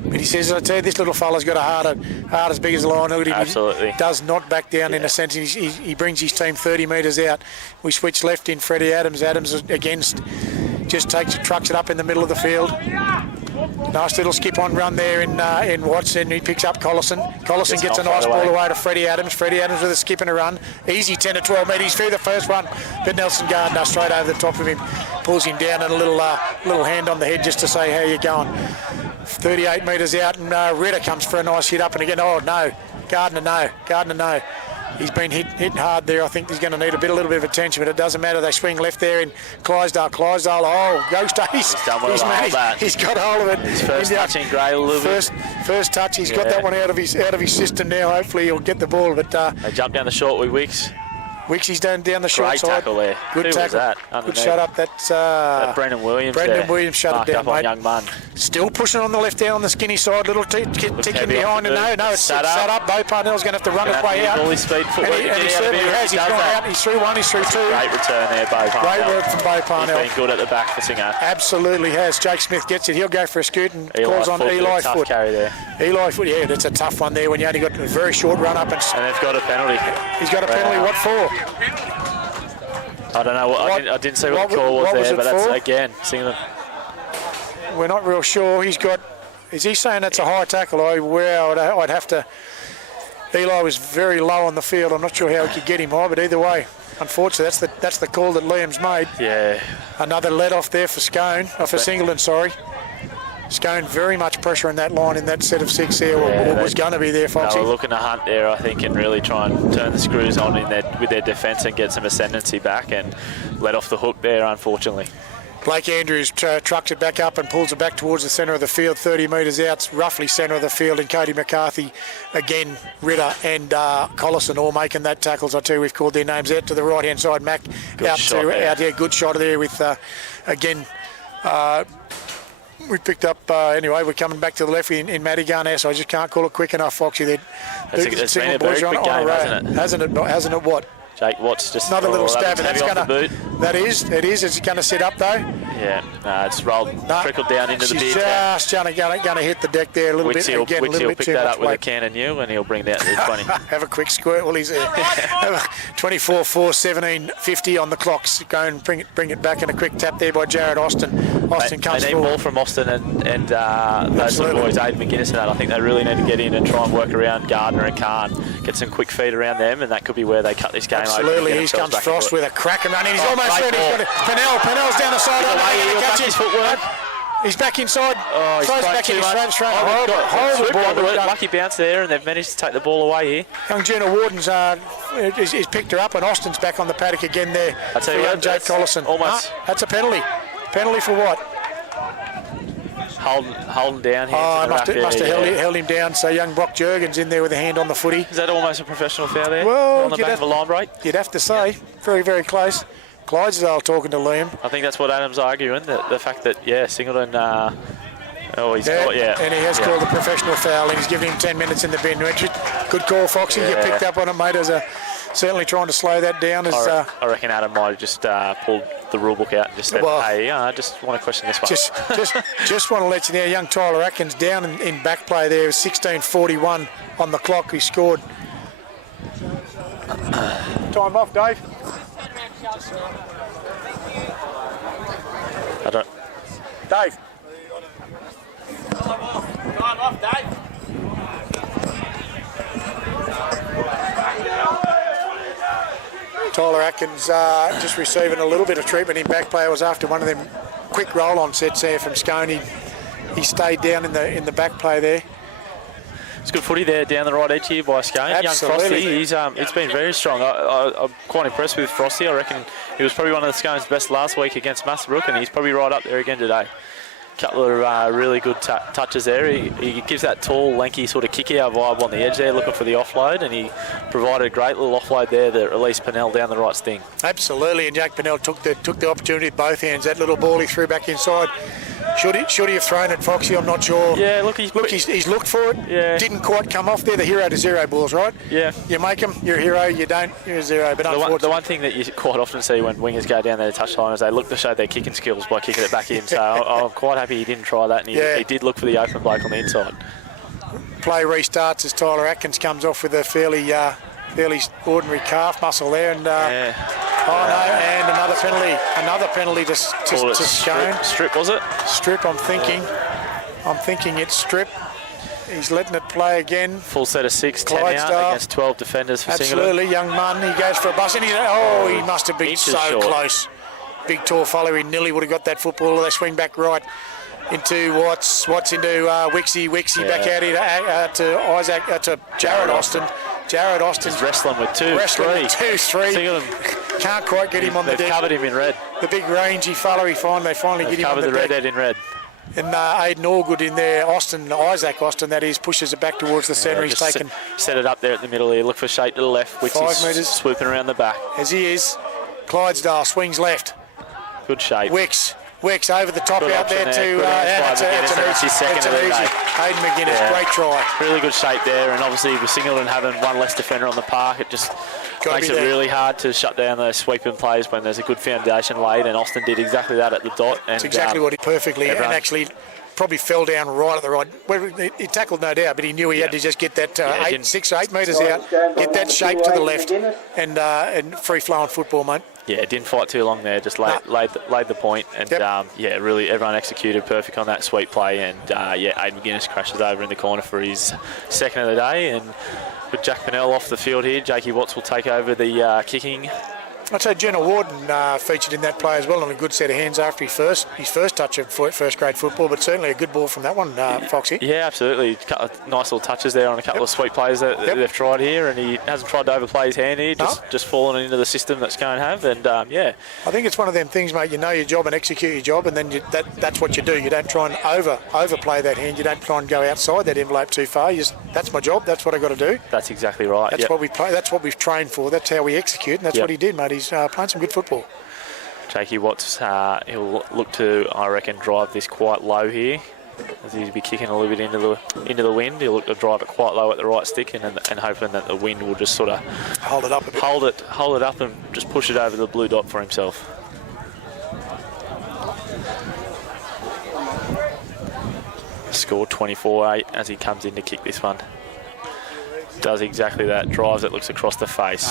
But he says, I tell you, this little fella's got a heart as big as a lion. Absolutely. He does not back down in a sense. He brings his team 30 metres out. We switch left in Freddie Adams. Adams against just trucks it up in the middle of the field. Nice little skip on run there in Watson. He picks up Collison. Collison gets a nice ball away to Freddie Adams. Freddie Adams with a skip and a run. Easy 10 to 12 metres through the first one. But Nelson Gardner straight over the top of him. Pulls him down and a little hand on the head just to say how you going. 38 metres out, and Ritter comes for a nice hit up and again. Oh no, Gardner no. He's been hit hard there. I think he's going to need a little bit of attention, but it doesn't matter. They swing left there in Clydesdale, oh, Ghost Ace. He's got hold of it. His first touching Gray a little bit. First touch, he's got that one out of his system now. Hopefully he'll get the ball. But they jump down the short with Wicks. Wicks down the short side. Great tackle there. Good Who tackle. Was that? Good shut up. That's Brendan Williams. Williams shut it down, mate. Young Munn. Still pushing on the left down on the skinny side. Little ticking behind. And no, it's set up. Bo Parnell's going to have to run his way out. All his speed, footwork. And he certainly has. He's gone out. He's through one. He's through two. Great return there, Bo Parnell. Great work from Bo Parnell. He's been good at the back for Singer. Absolutely has. Jake Smith gets it. He'll go for a scoot and calls on Eli Foot. Tough carry there. Eli Foot. Yeah, that's a tough one there when you only got a very short run up. And they've got a penalty. He's got a penalty. What for? I don't know. I didn't see what the call was there, but that's again Singleton. We're not real sure. Is he saying that's a high tackle? I'd have to. Eli was very low on the field. I'm not sure how he could get him high, but either way, unfortunately, that's the call that Liam's made. Yeah. Another let off there for Scone, for Singleton. Sorry. Scone very much pressure in that line in that set of six there. Was going to be there, Foxy. They were looking to hunt there, I think, and really try and turn the screws on with their defence and get some ascendancy back, and let off the hook there, unfortunately. Blake Andrews trucks it back up and pulls it back towards the centre of the field, 30 metres out, roughly centre of the field, and Cody McCarthy, again, Ritter and Collison all making that tackles. I tell you, we've called their names out to the right-hand side. Mac out there, good shot there with, again, we picked up, anyway, we're coming back to the left in Madigan now, so I just can't call it quick enough, Foxy. It's been a very quick game, hasn't it? Hasn't it what? Jake Watts just another little stab, and that's going to. That is. It's going to sit up though. Yeah, it's trickled down into the beer. Just going to hit the deck there a little bit. He'll pick that up with a can of new, and he'll bring that to the 20. Have a quick squirt while he's there. 24-4, 17:50 on the clock. Go and bring it back, and a quick tap there by Jared Austin. Austin comes they need forward. ball from Austin and those little boys, Aiden McGuinness and that. I think they really need to get in and try and work around Gardner and Khan, get some quick feet around them, and that could be where they cut this game. Absolutely, here comes Frost with a crack and run in. He's almost ready. Pennell's down the side. His footwork. He's back inside. He's throws back in his front straight. Horrible ball. Lucky bounce there, and they've managed to take the ball away here. Young Jenna Warden's he's picked her up, and Austin's back on the paddock again there. I tell you what, Jake Collison. Almost. That's a penalty. Penalty for what? Holding down here. Must have held him down. So young Brock Jurgens in there with a hand on the footy. Is that almost a professional foul there? Well, on the back of a line break? You'd have to say. Very, very close. Clydesdale talking to Liam. I think that's what Adam's arguing, the fact that, Singleton... And he has called a professional foul, and he's given him 10 minutes in the bin. Good call, Foxy. You picked up on it, mate, certainly trying to slow that down. I reckon Adam might have just pulled the rule book out and just said, I just want to question this one. Just want to let you know, young Tyler Atkins down in back play there, 16:41 on the clock. He scored. Time off, Dave. Dave. Time off, Dave. Tyler Atkins just receiving a little bit of treatment in back play. It was after one of them quick roll-on sets there from Scone. He stayed down in the back play there. It's good footy there down the right edge here by Scone. Absolutely. Young Frosty, it's been very strong. I'm quite impressed with Frosty. I reckon he was probably one of the Scone's best last week against Masterbrook, and he's probably right up there again today. Couple of really good touches there. He gives that tall, lanky sort of kick-out vibe on the edge there, looking for the offload, and he provided a great little offload there that released Pennell down the right sting. Absolutely, and Jack Pennell took the opportunity with both hands. That little ball he threw back inside Should he have thrown it, Foxy? I'm not sure. Yeah, he's looked for it. Yeah. Didn't quite come off there. The 0 to 0 balls, right? Yeah. You make them, you're a hero. You don't, you're a 0. But the one thing that you quite often see when wingers go down there to touchline is they look to show their kicking skills by kicking it back in. So I'm quite happy he didn't try that, and he did look for the open bloke on the inside. Play restarts as Tyler Atkins comes off with a fairly ordinary calf muscle there, and and another penalty to Scone. Strip, was it? Strip, I'm thinking it's strip. He's letting it play again. Full set of 6, 10 out against 12 defenders for Singleton. Absolutely, young man. He goes for a bus, and he must have been so short. close. Big tall fellow. He nearly would have got that football. They swing back right into Watts into Wixie back out here to Jared Austin. Jared Austin's wrestling with 2, 3. Singleton can't quite get him on the deck. They've covered him in red. The big rangy fellow, they finally get him on the deck. Covered the redhead in red. And Aidan Allgood in there, Isaac Austin, that is, pushes it back towards the centre. He's taken. Set it up there at the middle here. Look for shape to the left, which 5 is metres. swooping around the back. As he is. Clydesdale swings left. Good shape. Wicks over the top good out there to that's his second of the day. Aidan McGuinness, great try. Really good shape there, and obviously with Singleton having one less defender on the park, it just makes it really hard to shut down those sweeping plays when there's a good foundation laid, and Austin did exactly that at the dot. And it's exactly what he perfectly, and actually probably fell down right at the right. Well, he tackled no doubt, but he knew he had to just get that 6 or 8 metres out, get that shape to the left, and free-flowing football, mate. Yeah, didn't fight too long there, just laid the point, and really everyone executed perfect on that sweep play, and Aidan McGuinness crashes over in the corner for his second of the day, and with Jack Pennell off the field here, Jakey Watts will take over the kicking. I'd say Jenna Warden featured in that play as well, on a good set of hands after his first touch of first grade football, but certainly a good ball from that one, Foxy. Yeah, absolutely. A couple of nice little touches there on a couple of sweet plays that they've tried here, and he hasn't tried to overplay his hand here, just fallen into the system that Scone have, and I think it's one of them things, mate, you know your job and execute your job, and then that's what you do. You don't try and overplay that hand, you don't try and go outside that envelope too far. That's my job, that's what I got to do. That's exactly right. That's what we play, that's what we've trained for, that's how we execute, and that's what he did, mate. He's playing some good football. Jakey Watts, he'll look to, I reckon, drive this quite low here, as he'll be kicking a little bit into the wind. He'll look to drive it quite low at the right stick, and hoping that the wind will just sort of hold it up a bit. Hold it up and just push it over the blue dot for himself. Score 24-8 as he comes in to kick this one. Does exactly that, drives it, looks across the face.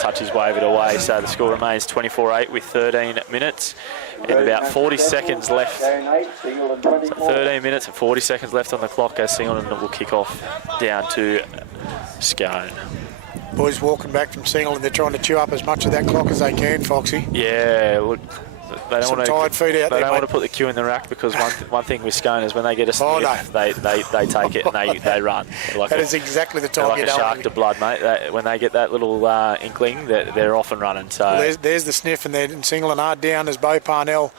Touches wave it away, so the score remains 24-8 with 13 minutes and about 40 seconds left. So 13 minutes and 40 seconds left on the clock as Singleton will kick off down to Scone. Boys walking back from Singleton, they're trying to chew up as much of that clock as they can, Foxy. Yeah, look, they don't want to put the cue in the rack, because one thing with Scone is when they get a sniff, they take it and they run. That is exactly the time you don't want. Like a shark to blood, mate. When they get that little inkling, they're off and running. So there's the sniff, and Singleton are down as Bo Parnell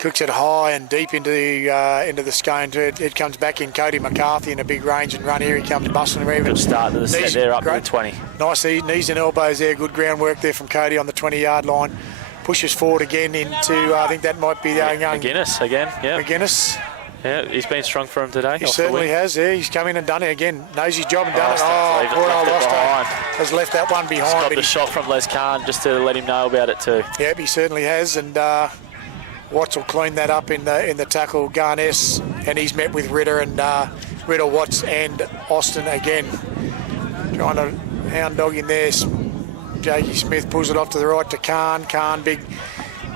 cooks it high and deep into the Scone. It comes back in. Cody McCarthy in a big range and run here. He comes busting around. Good start to the set there, up to 20. Nice knees and elbows there. Good groundwork there from Cody on the 20-yard line. Pushes forward again into, I think that might be young McGuinness again. Yeah. McGuinness. Yeah, he's been strong for him today. He certainly has. Yeah, he's come in and done it again. Knows his job and done it. Poor old Losto has left that one behind. He's got the shot from Les Khan just to let him know about it too. Yep, he certainly has, and Watts will clean that up in the tackle. Garness, and he's met with Ritter, Watts and Austin again. Trying to hound dog in there. Jakey Smith pulls it off to the right to Khan. Khan, big,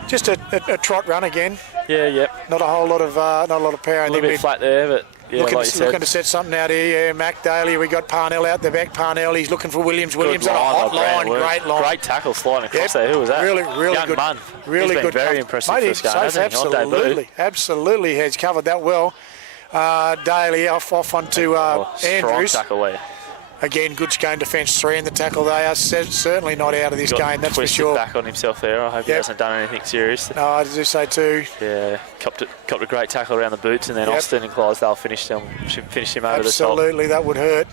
just a trot run again. Yeah. Not a whole lot of power. A little bit flat there, but looking to set something out here. Yeah, Mac Daly. We got Parnell out the back. Parnell, he's looking for Williams. Williams on a hot line, great line. Great tackle sliding across there. Who was that? Really Young good. Mun. Really he's been good. Very impressive for Scone, hasn't he? Absolutely has covered that well. Daly off onto Andrews. Strong tackle there. Again, good Scone defence. 3 in the tackle. They are certainly not out of this game, that's for sure. Back on himself there. I hope he hasn't done anything serious. No, I do say too. Yeah, copped a great tackle around the boots, and then Austin and Clydesdale finished him over the top. Absolutely, that would hurt.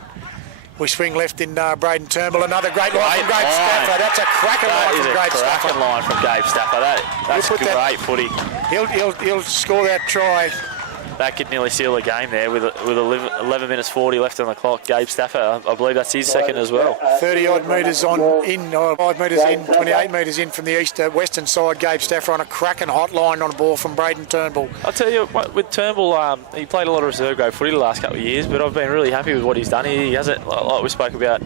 We swing left in Braden Turnbull. Another great line from Gabe Stafford. That's a cracking line from Gabe Stafford. Line from Gabe Stafford. That's great footy. He'll score that try. That could nearly seal the game there with 11 minutes 40 left on the clock. Gabe Stafford, I believe that's his second as well. 30-odd metres in, 5 metres in, 28 metres in from the western side. Gabe Stafford on a cracking hot line on a ball from Braden Turnbull. I'll tell you, with Turnbull, he played a lot of reserve grade footy the last couple of years, but I've been really happy with what he's done. He hasn't, like we spoke about,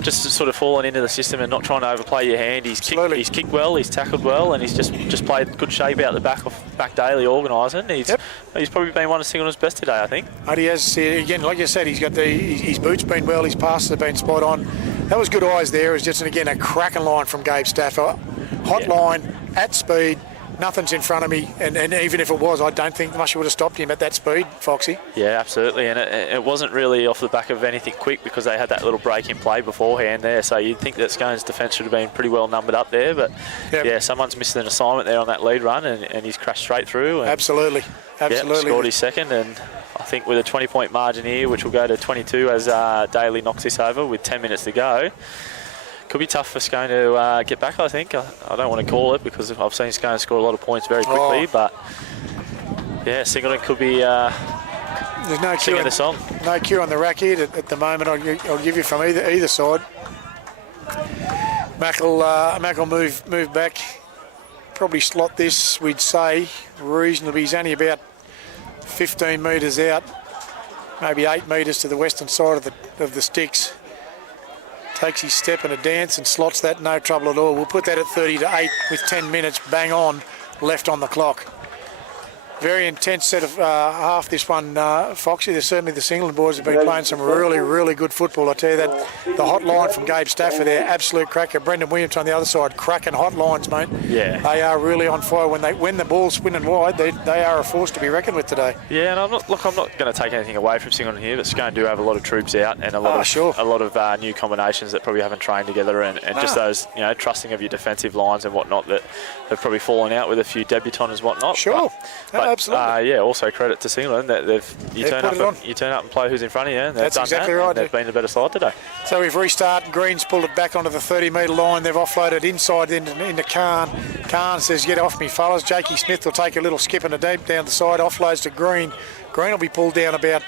just sort of fallen into the system and not trying to overplay your hand. He's kicked well, he's tackled well, and he's just played good shape out the back daily organising. He's probably been one of Singleton's best today, I think. And he has, again, like you said, he's got his boots been well, his passes have been spot on. That was good eyes there. It was just, again, a cracking line from Gabe Stafford. Hot line, at speed, nothing's in front of me, and even if it was, I don't think much would have stopped him at that speed, Foxy. Yeah, absolutely, and it wasn't really off the back of anything quick because they had that little break in play beforehand there, so you'd think that Scone's defence should have been pretty well numbered up there, but yeah, someone's missed an assignment there on that lead run, and he's crashed straight through. And absolutely. Scored his second, and I think with a 20-point margin here, which will go to 22 as Daly knocks this over with 10 minutes to go. Could be tough for Scone to get back, I think. I don't want to call it because I've seen Scone score a lot of points very quickly, but yeah, Singleton could be there's no singing the song. No cue on the rack here at the moment. I'll give you from either side. Mac will move back. Probably slot this, we'd say, reasonably. He's only about 15 metres out, maybe 8 metres to the western side of the sticks. Takes his step and a dance and slots that, no trouble at all. We'll put that at 30-8 with 10 minutes bang on left on the clock. Very intense set of half this one, Foxy. There's certainly the Singleton boys have been playing some really, really good football. I tell you that. The hot line from Gabe Stafford there, absolute cracker. Brendan Williams on the other side, cracking hot lines, mate. Yeah. They are really on fire. When the ball's spinning wide, they are a force to be reckoned with today. Yeah, and I'm not going to take anything away from Singleton here, but Scone do have a lot of troops out and a lot of new combinations that probably haven't trained together, and just those, trusting of your defensive lines and whatnot that have probably fallen out with a few debutants and whatnot. Sure. But absolutely. Also credit to Singleton that you turn up and play who's in front of you, and that's exactly right. They've been the better side today. So we've restarted. Green's pulled it back onto the 30-metre line. They've offloaded inside into Khan. Khan says, "Get off me, fellas." Jakey Smith will take a little skip and a deep down the side. Offloads to Green. Green will be pulled down about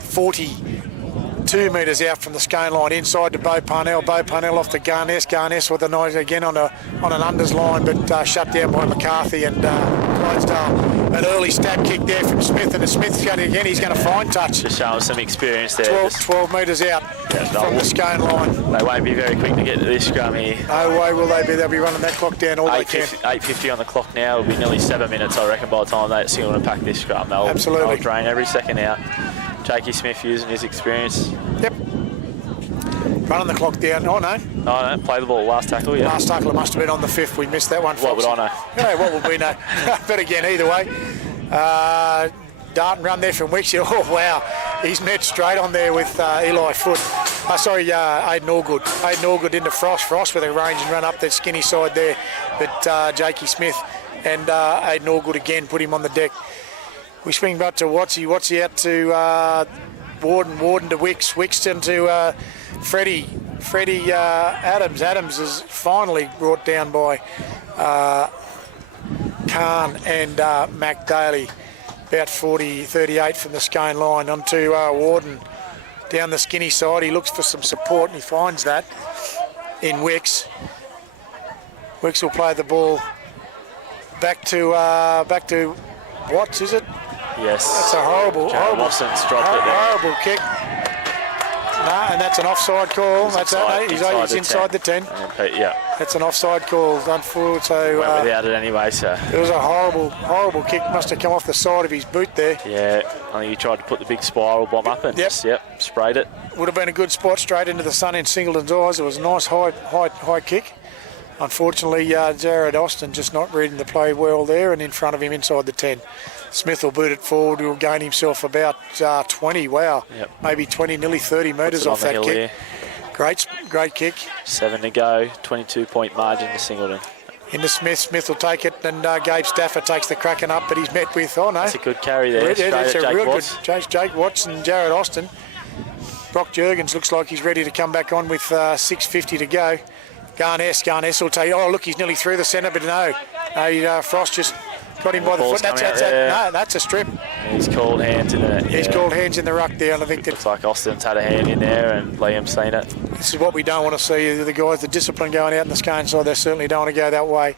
42 metres out from the Scone line, inside to Bo Parnell. Bo Parnell off to Garness. Garness with a nice again on an unders line, but shut down by McCarthy and Clydesdale. An early stab kick there from Smith, and Smith's going to again. He's going to find touch. Just showing some experience there. 12 metres out from the Scone line. They won't be very quick to get to this scrum here. No way will they be. They'll be running that clock down all they can. 8:50 on the clock now. It'll be nearly 7 minutes, I reckon, by the time they Singleton pack this scrum. They'll drain every second out. Jakey Smith using his experience. Yep. Running the clock down. Oh, no. No, play the ball. Last tackle, yeah. Last tackle must have been on the 5th. We missed that one, Foxy. What would I know? Yeah, what would we know? But again, either way. Dart and run there from Wicks. Oh, wow. He's met straight on there with Eli Foote. Aidan Allgood. Aidan Allgood into Frost. Frost with a range and run up the skinny side there. But Jakey Smith and Aidan Allgood again put him on the deck. We swing back to Watsy. Watsy out to Warden. Warden to Wicks. Wicks into Freddie Adams. Adams is finally brought down by Khan and Mac Daly. About 38 from the Scone line onto Warden. Down the skinny side. He looks for some support and he finds that in Wicks. Wicks will play the ball back to Watts, is it? Yes. That's a horrible kick. No, and that's an offside call. He's inside the 10. Yeah. That's an offside call. Unfortunately, so went without it anyway. So it was a horrible kick. Must have come off the side of his boot there. Yeah, I think he tried to put the big spiral bomb up and sprayed it. Would have been a good spot straight into the sun in Singleton's eyes. It was a nice high kick. Unfortunately, Jared Austin just not reading the play well there, and in front of him inside the 10. Smith will boot it forward. He'll gain himself about 20. Wow, maybe 20, nearly 30 metres off that kick. Here. Great kick. 7 to go. 22-point margin to Singleton. Into Smith. Smith will take it, and Gabe Stafford takes the cracking up, but he's met with. Oh no, that's a good carry there. That's a real good. Jake Watts and Jared Austin. Brock Jurgens looks like he's ready to come back on with 6:50 to go. Garness will take. Oh look, he's nearly through the centre, but no. Frost just Got him by the foot. That's a strip. He's called hands in it. He's called hands in the ruck there. And I think looks like Austin's had a hand in there and Liam's seen it. This is what we don't want to see. The guys, the discipline going out in the Scone side, they certainly don't want to go that way.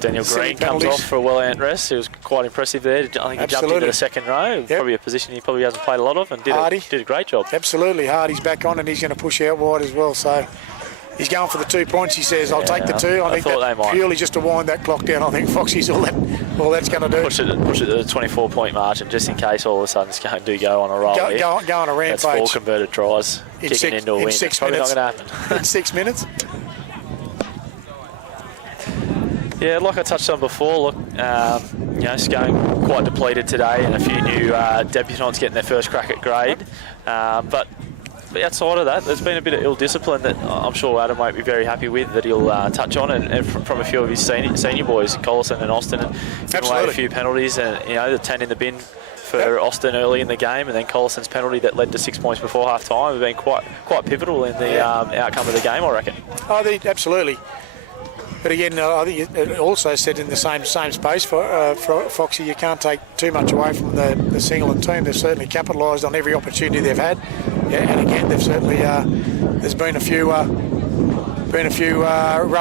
Daniel Green comes off for a well-earned rest. He was quite impressive there. I think he jumped into the second row. Yep. Probably a position he probably hasn't played a lot of, and did a great job. Absolutely. Hardy's back on and he's going to push out wide as well. So he's going for the 2 points, he says. I'll take the 2. I think that purely just to wind that clock down. I think Foxy's all that's going to do. Push it to the 24-point margin, just in case all of a sudden Scone do go on a roll. Go on a rampage. That's 4 converted tries. Kicking into a win. 6 probably minutes. not going to happen. In 6 minutes. Yeah, like I touched on before, look, Scone quite depleted today, and a few new debutants getting their first crack at grade. But outside of that, there's been a bit of ill discipline that I'm sure Adam won't be very happy with, that he'll touch on, and from a few of his senior boys, Collison and Austin, and giving away a few penalties, and the 10 in the bin for Austin early in the game, and then Collison's penalty that led to 6 points before half time have been quite pivotal in the outcome of the game, I reckon. I think absolutely. But again, I think it also said in the same space for Foxy, you can't take too much away from the Singleton team. They've certainly capitalised on every opportunity they've had, and again, they've certainly there's been a few rub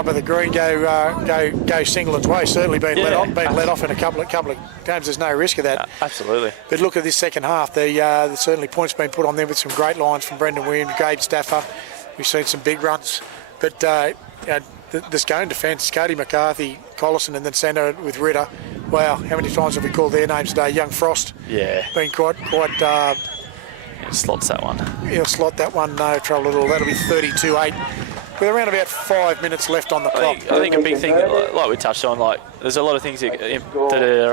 of the green go Singleton's way. Certainly been let off in a couple of games. There's no risk of that. Absolutely. But look at this second half. There's certainly points been put on them with some great lines from Brendan Williams, Gabe Stafford. We've seen some big runs, but the Scone defence, Cody McCarthy, Collison, and then Sando with Ritter. Wow, how many times have we called their names today? Young Frost. Yeah. Been quite. Slots that one. He'll slot that one, no trouble at all. That'll be 32-8. With around about 5 minutes left on the clock. I think a big thing, like we touched on, there's a lot of things that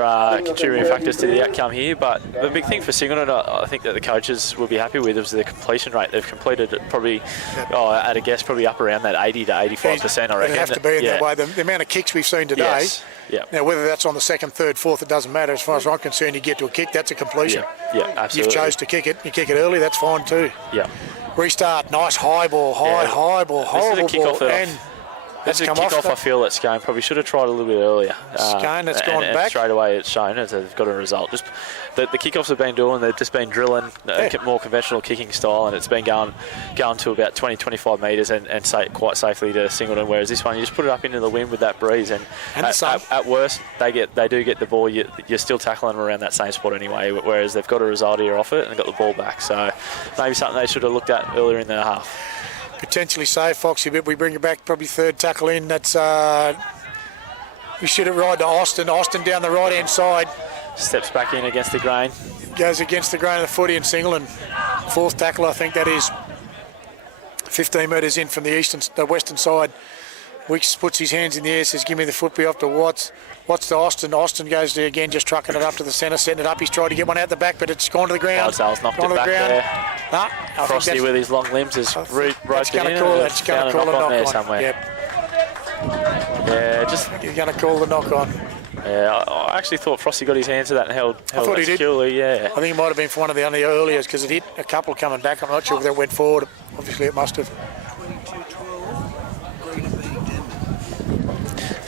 are contributing factors to the outcome here, but the big thing for Singleton, I think that the coaches will be happy with, is the completion rate. They've completed it probably, at a guess, probably up around that 80 to 85%, I reckon. It have to be in that way. The amount of kicks we've seen today, Yep. Now whether that's on the second, third, fourth, it doesn't matter. As far as I'm concerned, you get to a kick, that's a completion. Yeah, absolutely. You've chose to kick it, you kick it early, that's fine too. Yeah. Restart, nice high ball, high ball, horrible ball. This is a kick-off, I feel, that Scone probably should have tried a little bit earlier. Scone, that's gone back. And straight away it's shown as they've got a result. Just the kick-offs have been doing, they've just been drilling more conventional kicking style, and it's been going to about 20-25 metres and quite safely to Singleton, whereas this one, you just put it up into the wind with that breeze, and at worst, they do get the ball, you're still tackling around that same spot anyway, whereas they've got a result here off it and got the ball back. So maybe something they should have looked at earlier in the half. Potentially so, Foxy, but we bring it back, probably third tackle in. That's we should have ride to Austin. Austin down the right-hand side. Steps back in against the grain. Goes against the grain of the footy, and Singleton. Fourth tackle, I think that is. 15 metres in from the western side. Weeks puts his hands in the air, says, give me the footy off to Watts. Watts to Austin. Austin goes to, again, just trucking it up to the centre, setting it up. He's tried to get one out the back, but it's gone to the ground. Knocked it back there. No, Frosty with his long limbs has roped it in. That's going to call a knock on. Somewhere. Yep. Yeah, you're going to call the knock on. Yeah, I actually thought Frosty got his hands to that and held it securely. Yeah. I think it might have been for one of the only earliest, because it hit a couple coming back. I'm not sure if that went forward. Obviously, it must have.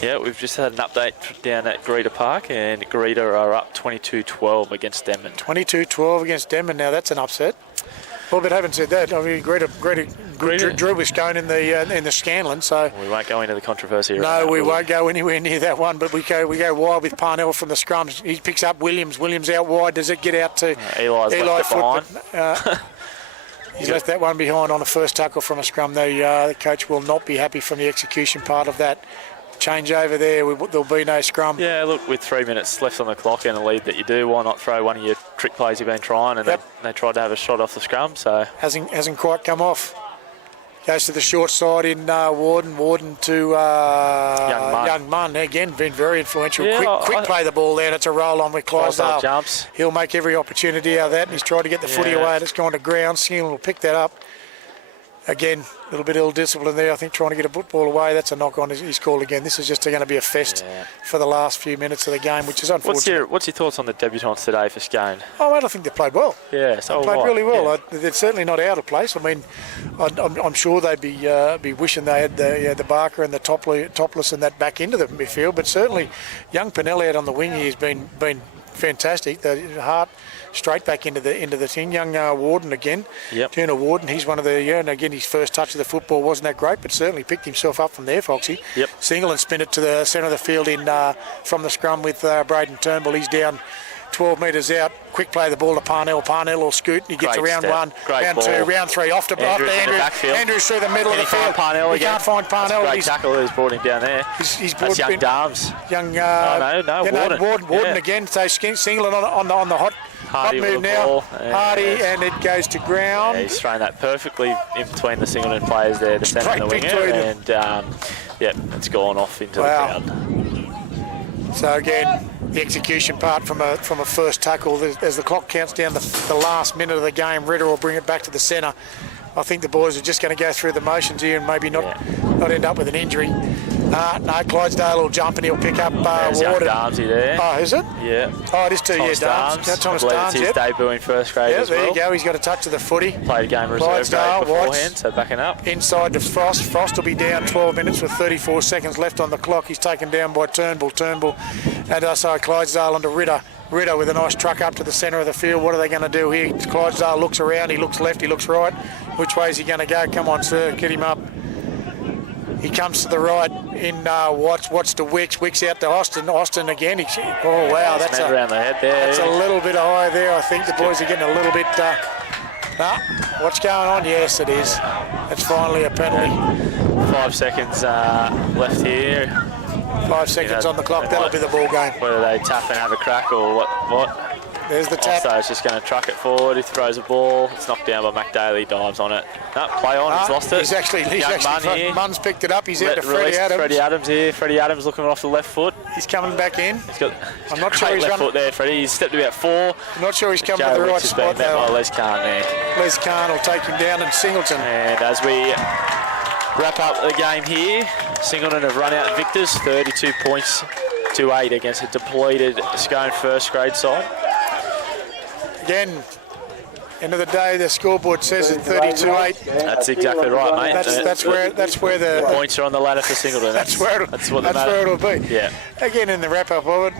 Yeah, we've just had an update down at Greeter Park, and Greeter are up 22-12 against Denman. 22-12 against Denman. Now that's an upset. Well, but having said that, I mean, Greeter drew with Scone in the Scanlon, so we won't go into the controversy. No, we won't go anywhere near that one. But we go wide with Parnell from the scrums. He picks up Williams. Williams out wide. Does it get out to Eli's left it behind? He's left that one behind on the first tackle from a scrum. The coach will not be happy from the execution part of that. Change over there, there'll be no scrum. Yeah, look, with 3 minutes left on the clock and a lead that you do, why not throw one of your trick plays you've been trying? And they tried to have a shot off the scrum, so hasn't quite come off. Goes to the short side in Warden to Young Munn. Again, been very influential. Yeah, quick play the ball there, and it's a roll on with Clydesdale. Jumps. He'll make every opportunity out of that, and he's tried to get the footy away, and it's gone to ground. Singleton will pick that up. Again, a little bit ill-disciplined there, I think, trying to get a football away. That's a knock on his call again. This is just going to be a fest for the last few minutes of the game, which is unfortunate. What's your thoughts on the debutants today for Scone? Oh, mate, I think they played well. Yeah, so they played really well. They're certainly not out of place. I mean, I'm sure they'd be wishing they had the Barker and the Topless and that back into the midfield, but certainly young Pinelli out on the wing here has been fantastic. The Hart straight back into the thing. Young Warden again. Turner Warden, he's one of the, and again his first touch of the football wasn't that great, but certainly picked himself up from there, Foxy. Singleton spin it to the centre of the field from the scrum with Braden Turnbull. He's down 12 metres out. Quick play the ball to Parnell. Parnell will scoot. He gets around one, round two, round three, off to Andrews. Andrews through the middle of the field. He can't find Parnell. Great tackle who's brought him down there. He's That's young Darms. Warden again. So Singleton on the hot move now. Hardy, and it goes to ground. He's thrown that perfectly in between the Singleton players there, the centre and the winger, and it's gone off into the ground. So again, the execution part from a first tackle. As the clock counts down the last minute of the game, Ritter will bring it back to the centre. I think the boys are just going to go through the motions here and maybe not end up with an injury. No, Clydesdale will jump and he'll pick up Warden. Darmsy there. Oh, is it? Yeah. Oh, it is too. Thomas Darms. Thomas Darms. His debut in first grade as well. There you go. He's got a touch of the footy. Played a game reserve grade beforehand, so backing up. Inside to Frost. Frost will be down 12 minutes with 34 seconds left on the clock. He's taken down by Turnbull. And so Clydesdale onto Ritter. Ritter with a nice truck up to the centre of the field. What are they going to do here? Clydesdale looks around. He looks left. He looks right. Which way is he going to go? Come on, sir. Get him up. He comes to the right in Watts to Wicks. Wicks out to Austin. Austin again. Wow. That's around the head there. That's a little bit high there. I think the boys are getting a little bit... what's going on? Yes, it is. It's finally a penalty. 5 seconds left here. 5 seconds on the clock. That'll be the ball game. Whether they tap and have a crack or what. There's the tap. So it's just going to truck it forward. He throws a ball. It's knocked down by McDaly. Dives on it. No, play on. He's lost it. He's actually Munn's picked it up. He's out to Freddie Adams. Freddie Adams here. Freddie Adams looking off the left foot. He's coming back in. I'm not sure he's left foot there, Freddie. He's stepped about 4. I'm not sure he's coming to the right spot though. Les Khan there. Les Khan will take him down, and Singleton. And as we wrap up the game here, Singleton have run out victors, 32 points to 8 against a depleted Scone first grade side. Again, end of the day, the scoreboard says it's 32-8. That's exactly right, mate. That's where the points are on the ladder for Singleton. That's where it'll be. Yeah. Again, in the wrap up of it,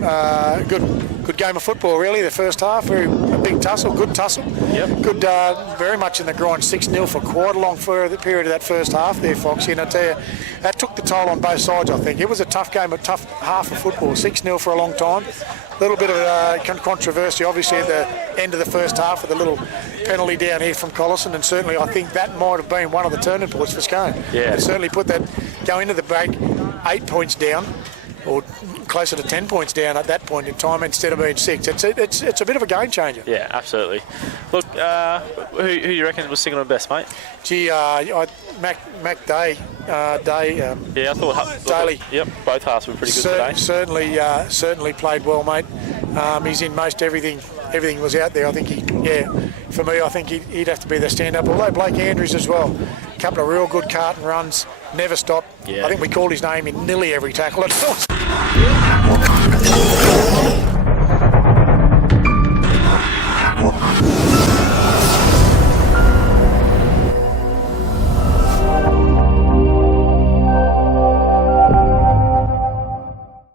good game of football really. The first half, a big tussle, good tussle. Yep. Good, very much in the grind. 6-0 for quite a long period of that first half there, Foxy. And I tell you, that took the toll on both sides. I think it was a tough game, a tough half of football. 6-0 for a long time. A little bit of controversy, obviously, at the end of the first half with a little penalty down here from Collison, and certainly I think that might have been one of the turning points for Scone. Yeah. It certainly put that, go into the break 8 points down, or closer to 10 points down at that point in time instead of being 6. It's a bit of a game changer. Yeah, absolutely. Look, who do you reckon was Singleton best, mate? Gee, Mac Day. Yeah, I thought Daly. Yep, both halves were pretty good today. Certainly played well, mate. He's in most everything. Everything was out there. I think for me, I think he'd have to be the stand-up. Although Blake Andrews as well. A couple of real good carton runs. Never stopped. Yeah. I think we called his name in nearly every tackle.